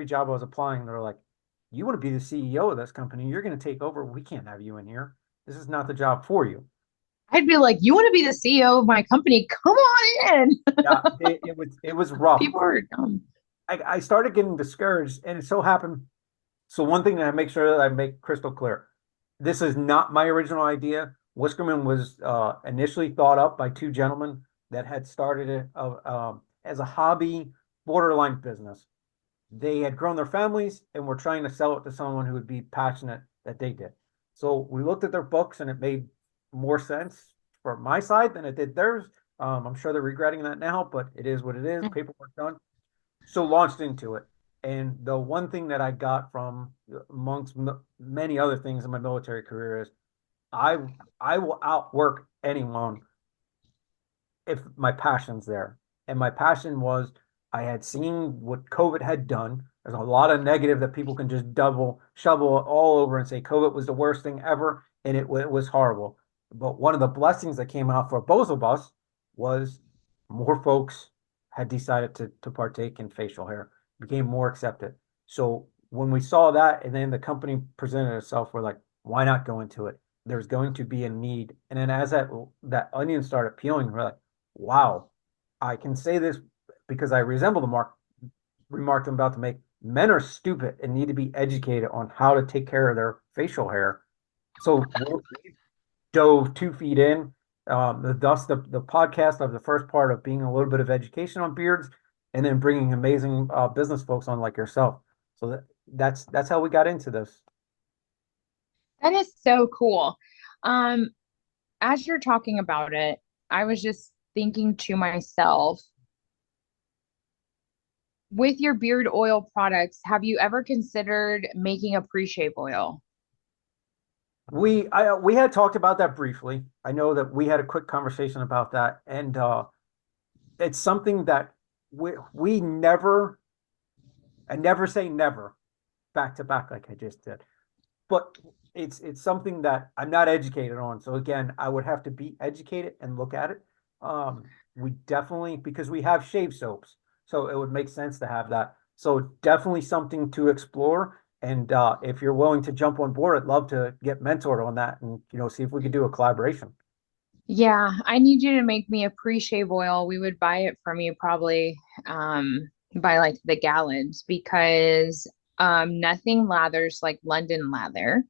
job I was applying, they're like, "You want to be the CEO of this company? You're going to take over. We can't have you in here. This is not the job for you." I'd be like, you want to be the CEO of my company? Come on in. Yeah, it was rough. People are dumb. I started getting discouraged, and it so happened. So one thing that I make sure that I make crystal clear, this is not my original idea. Whiskermen was initially thought up by 2 gentlemen that had started it as a hobby, borderline business. They had grown their families and were trying to sell it to someone who would be passionate that they did. So we looked at their books and it made more sense for my side than it did theirs. I'm sure they're regretting that now, but it is what it is. Paperwork done. So launched into it. And the one thing that I got from amongst many other things in my military career is I will outwork anyone if my passion's there. And my passion was I had seen what COVID had done. There's a lot of negative that people can just double shovel all over and say COVID was the worst thing ever, and it was horrible. But one of the blessings that came out for both of us was more folks had decided to partake in facial hair, became more accepted. So when we saw that, and then the company presented itself, we're like, why not go into it? There's going to be a need. And then as that onion started peeling, we're like, wow, I can say this because I resemble the remark I'm about to make. Men are stupid and need to be educated on how to take care of their facial hair. So we dove 2 feet in. The podcast of the first part of being a little bit of education on beards, and then bringing amazing business folks on like yourself. So that's how we got into this. That is so cool. As you're talking about it, I was just thinking to myself, with your beard oil products, have you ever considered making a pre-shave oil? We had talked about that briefly. I know that we had a quick conversation about that, and it's something that we never, I never say never, back to back like I just did, but it's something that I'm not educated on. So again, I would have to be educated and look at it. We definitely, because we have shave soaps, so it would make sense to have that. So definitely something to explore. And if you're willing to jump on board, I'd love to get mentored on that and see if we could do a collaboration. Yeah, I need you to make me a pre-shave oil. We would buy it from you probably by like the gallons, because nothing lathers like London lather.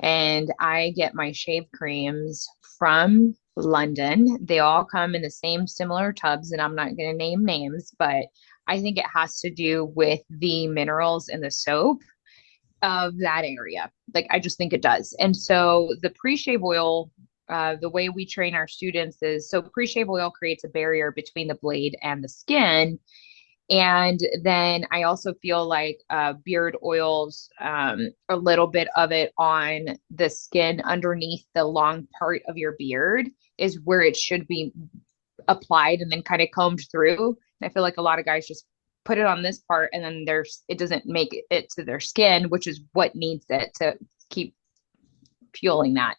And I get my shave creams from London. They all come in the same similar tubs, and I'm not going to name names, but I think it has to do with the minerals in the soap of that area. Like, I just think it does. And so the pre-shave oil, the way we train our students is, so pre-shave oil creates a barrier between the blade and the skin. And then I also feel like beard oils, a little bit of it on the skin underneath the long part of your beard is where it should be applied and then kind of combed through. And I feel like a lot of guys just put it on this part and then it doesn't make it to their skin, which is what needs it to keep fueling that.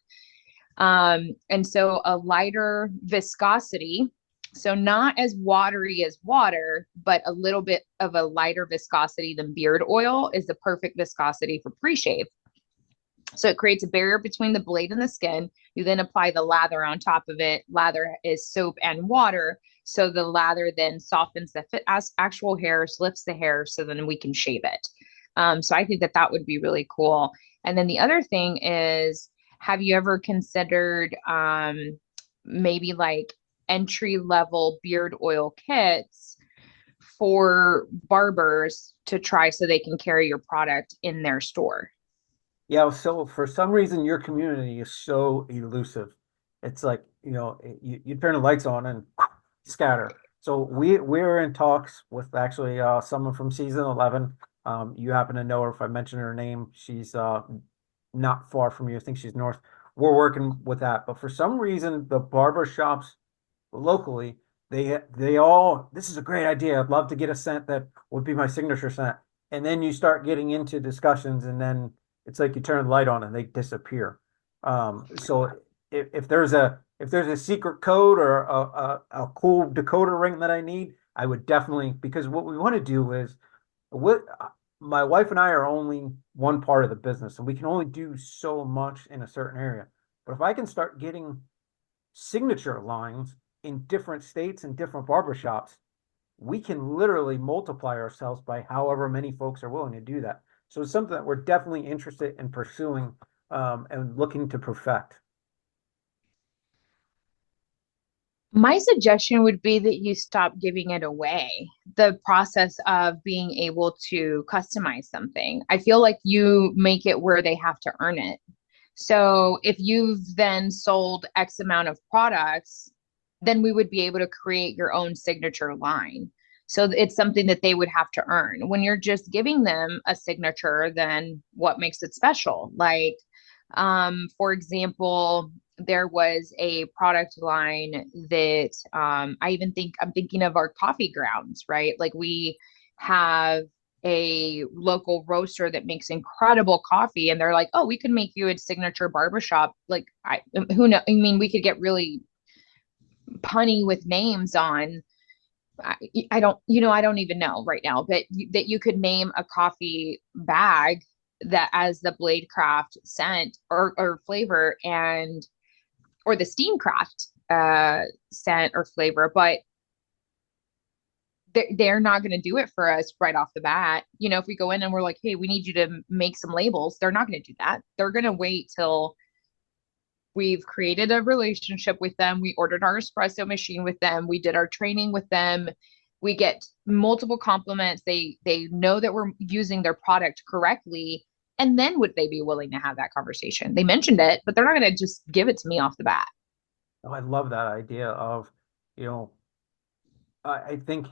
And so a lighter viscosity, so not as watery as water, but a little bit of a lighter viscosity than beard oil is the perfect viscosity for pre-shave. So it creates a barrier between the blade and the skin. You then apply the lather on top of it. Lather is soap and water. So the lather then softens the actual hair, lifts the hair, so then we can shave it. So I think that would be really cool. And then the other thing is, have you ever considered maybe like entry level beard oil kits for barbers to try so they can carry your product in their store? Yeah, so for some reason, your community is so elusive. It's like, you turn the lights on and scatter. So we're in talks with actually someone from season 11. You happen to know her if I mention her name. She's not far from you. I think she's north. We're working with that. But for some reason, the barber shops locally, they all, this is a great idea. I'd love to get a scent that would be my signature scent. And then you start getting into discussions, and then it's like you turn the light on and they disappear. So if there's a secret code or a cool decoder ring that I need, I would definitely, because what we want to do is, what my wife and I are only one part of the business, and we can only do so much in a certain area. But if I can start getting signature lines in different states and different barbershops, we can literally multiply ourselves by however many folks are willing to do that. So it's something that we're definitely interested in pursuing and looking to perfect. My suggestion would be that you stop giving it away. The process of being able to customize something. I feel like you make it where they have to earn it. So if you've then sold X amount of products, then we would be able to create your own signature line. So it's something that they would have to earn. When you're just giving them a signature, then what makes it special? Like, for example, there was a product line that I'm thinking of our coffee grounds, right? Like we have a local roaster that makes incredible coffee, and they're like, oh, we could make you a signature barbershop. Like, who know? I mean, we could get really punny with names on. I don't, I don't even know right now, but that you could name a coffee bag that as the Bladecraft scent or flavor, and or the Steamcraft scent or flavor, but they're not going to do it for us right off the bat. If we go in and we're like, hey, we need you to make some labels, they're not going to do that. They're going to wait till we've created a relationship with them. We ordered our espresso machine with them. We did our training with them. We get multiple compliments. They know that we're using their product correctly. And then would they be willing to have that conversation? They mentioned it, but they're not going to just give it to me off the bat. Oh, I love that idea of, I think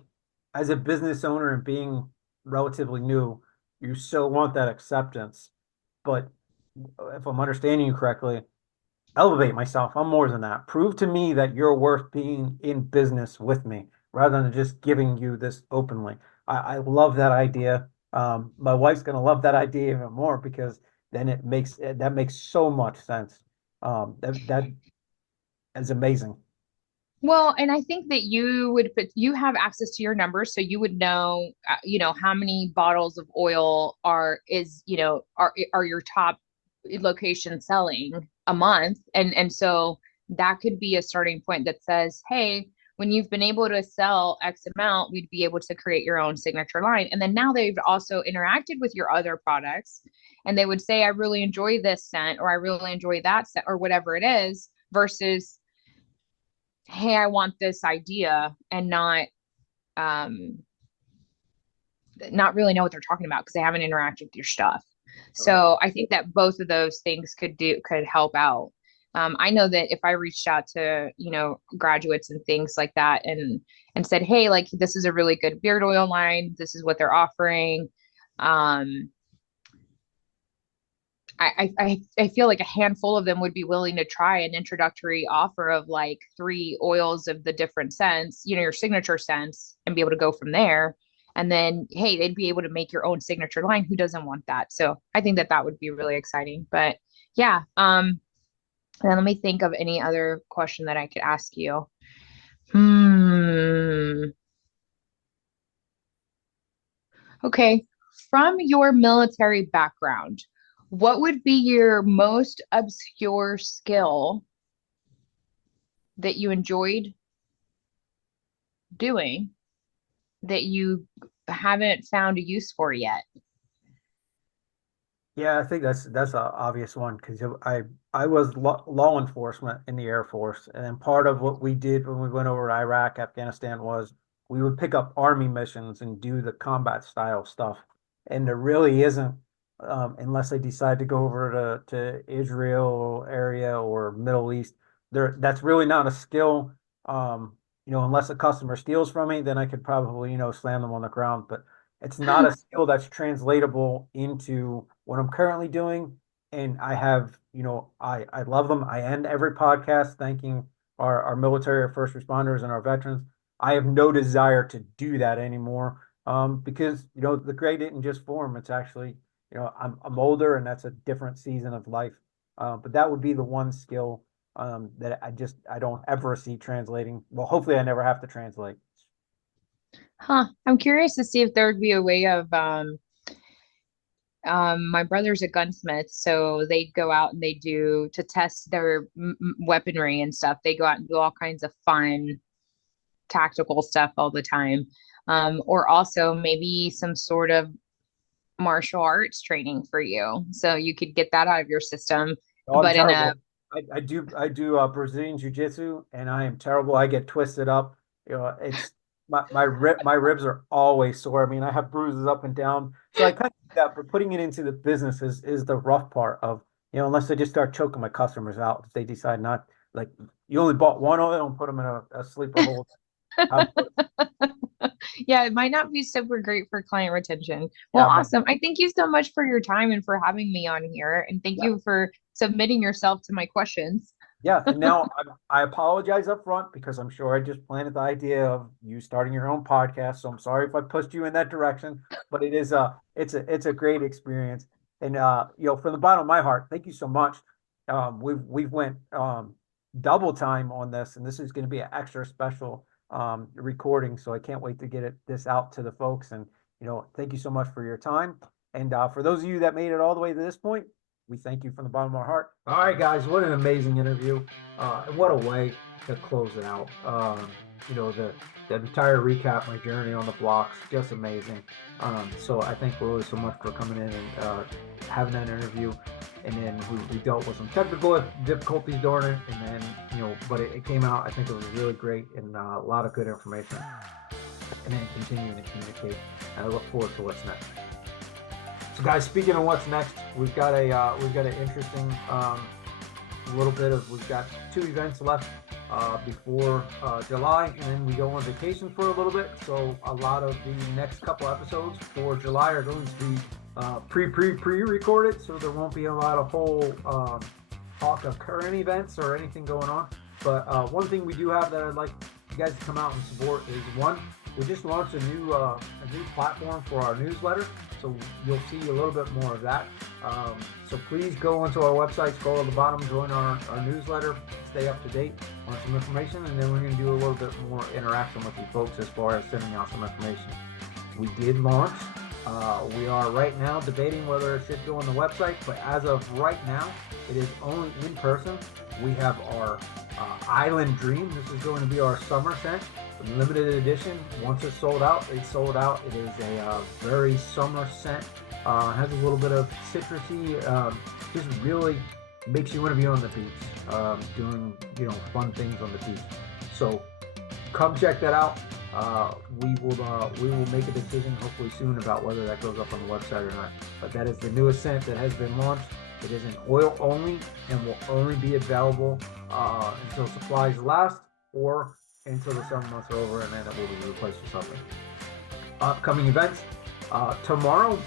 as a business owner and being relatively new, you still want that acceptance. But if I'm understanding you correctly, elevate myself. I'm more than that. Prove to me that you're worth being in business with me rather than just giving you this openly. I love that idea. My wife's gonna love that idea even more because then that makes so much sense. That is amazing. Well, and I think that you have access to your numbers, so you would know, how many bottles of oil are your top location selling a month, and so that could be a starting point that says, hey, when you've been able to sell X amount, we'd be able to create your own signature line. And then now they've also interacted with your other products, and they would say, I really enjoy this scent, or I really enjoy that scent, or whatever it is, versus, hey, I want this idea, and not really know what they're talking about because they haven't interacted with your stuff. So I think that both of those things could help out. I know that if I reached out to, graduates and things like that, and said, hey, like, this is a really good beard oil line, this is what they're offering. I feel like a handful of them would be willing to try an introductory offer of like 3 oils of the different scents, your signature scents, and be able to go from there. And then, hey, they'd be able to make your own signature line. Who doesn't want that? So I think that would be really exciting. But yeah, and let me think of any other question that I could ask you. Okay. From your military background, what would be your most obscure skill that you enjoyed doing that you haven't found a use for yet? Yeah, I think that's an obvious one because I was law enforcement in the Air Force, and part of what we did when we went over to Iraq, Afghanistan was we would pick up army missions and do the combat style stuff. And there really isn't, unless they decide to go over to Israel area or Middle East, that's really not a skill. Unless a customer steals from me, then I could probably, slam them on the ground. But it's not a skill that's translatable into what I'm currently doing. And I have, I love them. I end every podcast thanking our military, our first responders, and our veterans. I have no desire to do that anymore, because the gray didn't just form. It's actually, I'm older, and that's a different season of life. But that would be the one skill that I don't ever see translating. Well, hopefully I never have to translate. Huh. I'm curious to see if there would be a way of my brother's a gunsmith, so they go out and they do to test their weaponry and stuff. They go out and do all kinds of fun tactical stuff all the time. Or also maybe some sort of martial arts training for you, so you could get that out of your system. Oh, I'm But in terrible. a I do Brazilian jiu-jitsu, and I am terrible. I get twisted up. It's my ribs are always sore. I mean, I have bruises up and down. So I kind of do that, but putting it into the business is the rough part of, unless they just start choking my customers out, if they decide not, like, you only bought one of them, put them in a sleeper hold. yeah, it might not be super great for client retention. Well, Yeah, awesome. I thank you so much for your time and for having me on here. And thank yeah. you for submitting yourself to my questions. Yeah, and now I apologize up front because I'm sure I just planted the idea of you starting your own podcast. So I'm sorry if I pushed you in that direction, but it's a great experience. And from the bottom of my heart, thank you so much. We've went double time on this, and this is going to be an extra special recording. So I can't wait to get this out to the folks. And thank you so much for your time. And for those of you that made it all the way to this point, we thank you from the bottom of our heart. All right, guys, what an amazing interview. And what a way to close it out. The entire recap, my journey on the Blox, just amazing. So I thank Lilly so much for coming in and having that interview. And then we dealt with some technical difficulties during it. And then, but it came out. I think it was really great and a lot of good information. And then continuing to communicate. And I look forward to what's next. So, guys, speaking of what's next, we've got an interesting we've got 2 events left before July, and then we go on vacation for a little bit. So a lot of the next couple episodes for July are going to be pre-recorded, so there won't be a lot of whole talk of current events or anything going on. But one thing we do have that I'd like you guys to come out and support is, one, we just launched a new platform for our newsletter, so you'll see a little bit more of that. So please go onto our website, scroll to the bottom, join our newsletter, stay up to date on some information, and then we're going to do a little bit more interaction with you folks as far as sending out some information. We did launch. We are right now debating whether it should go on the website, but as of right now, it is only in person. We have our Island Dream. This is going to be our summer scent, limited edition. Once it's sold out, it's sold out. It is a very summer scent. Has a little bit of citrusy, just really makes you want to be on the beach, doing fun things on the beach. So come check that out. We will make a decision hopefully soon about whether that goes up on the website or not. But that is the newest scent that has been launched. It is an oil only and will only be available until supplies last or until the summer months are over, and then it will be replaced with something. Upcoming events. Tomorrow,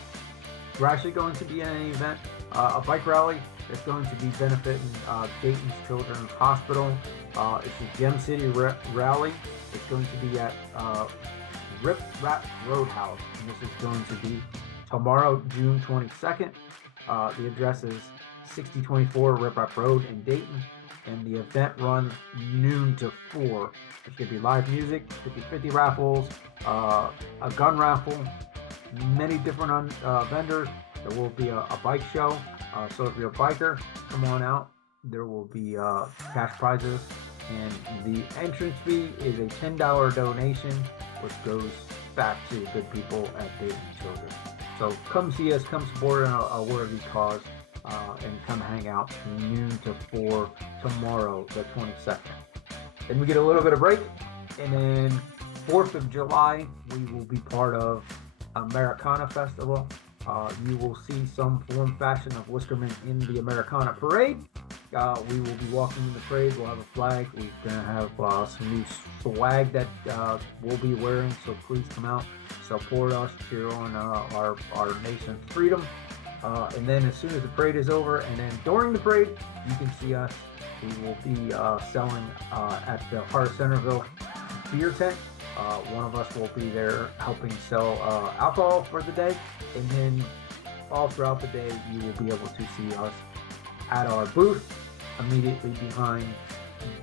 we're actually going to be in an event, a bike rally that's going to be benefiting Dayton's Children's Hospital. It's the Gem City Rally. It's going to be at Rip Rap Roadhouse, and this is going to be tomorrow, June 22nd. The address is 6024 Rip Rap Road in Dayton, and the event runs noon to 4. There's going to be live music, 50-50 raffles, a gun raffle, many different vendors. There will be a bike show, so if you're a biker, come on out. There will be cash prizes, and the entrance fee is a $10 donation, which goes back to good people at Dayton Children. So come see us, come support a worthy cause, and come hang out noon to 4 tomorrow, the 22nd. Then we get a little bit of break, and then 4th of July, we will be part of Americana Festival. You will see some form fashion of Whiskermen in the Americana Parade. We will be walking in the parade. We'll have a flag. We're going to have some new swag that we'll be wearing. So please come out, support us, cheer on our nation's freedom. And then as soon as the parade is over, and then during the parade, you can see us. We will be selling at the Heart of Centerville beer tent. One of us will be there helping sell alcohol for the day. And then all throughout the day, you will be able to see us at our booth immediately behind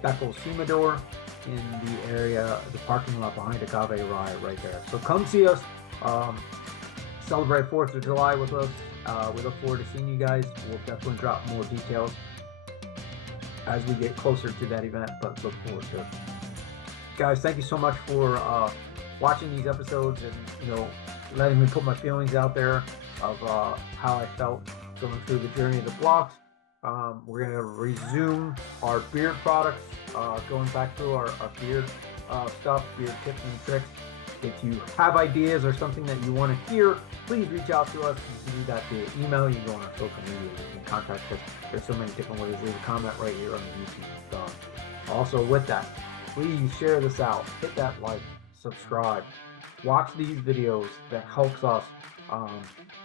Beckel's Humidor in the area, the parking lot behind Agave Rye right there. So come see us, celebrate 4th of July with us. We look forward to seeing you guys. We'll definitely drop more details as we get closer to that event, but look forward to it. Guys, thank you so much for watching these episodes and, letting me put my feelings out there of how I felt going through the journey of the Blox. We're going to resume our beard products, going back through our beard stuff, beard tips and tricks. If you have ideas or something that you want to hear, please reach out to us. You can do that via email. You can go on our social media. You can contact us. There's so many different ways. Leave a comment right here on the YouTube. Also, with that, please share this out. Hit that like, subscribe. Watch these videos. That helps us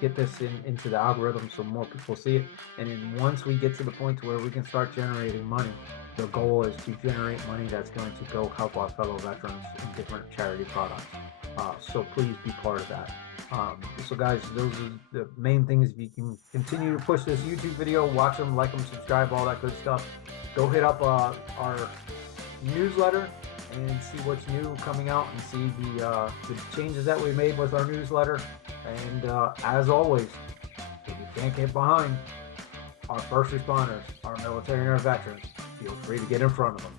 get this into the algorithm so more people see it. And then once we get to the point where we can start generating money, the goal is to generate money that's going to go help our fellow veterans in different charity products. So please be part of that. So guys, those are the main things. If you can continue to push this YouTube video, watch them, like them, subscribe, all that good stuff. Go hit up our newsletter and see what's new coming out and see the changes that we made with our newsletter. And as always, if you can't get behind our first responders, our military and our veterans, feel free to get in front of them.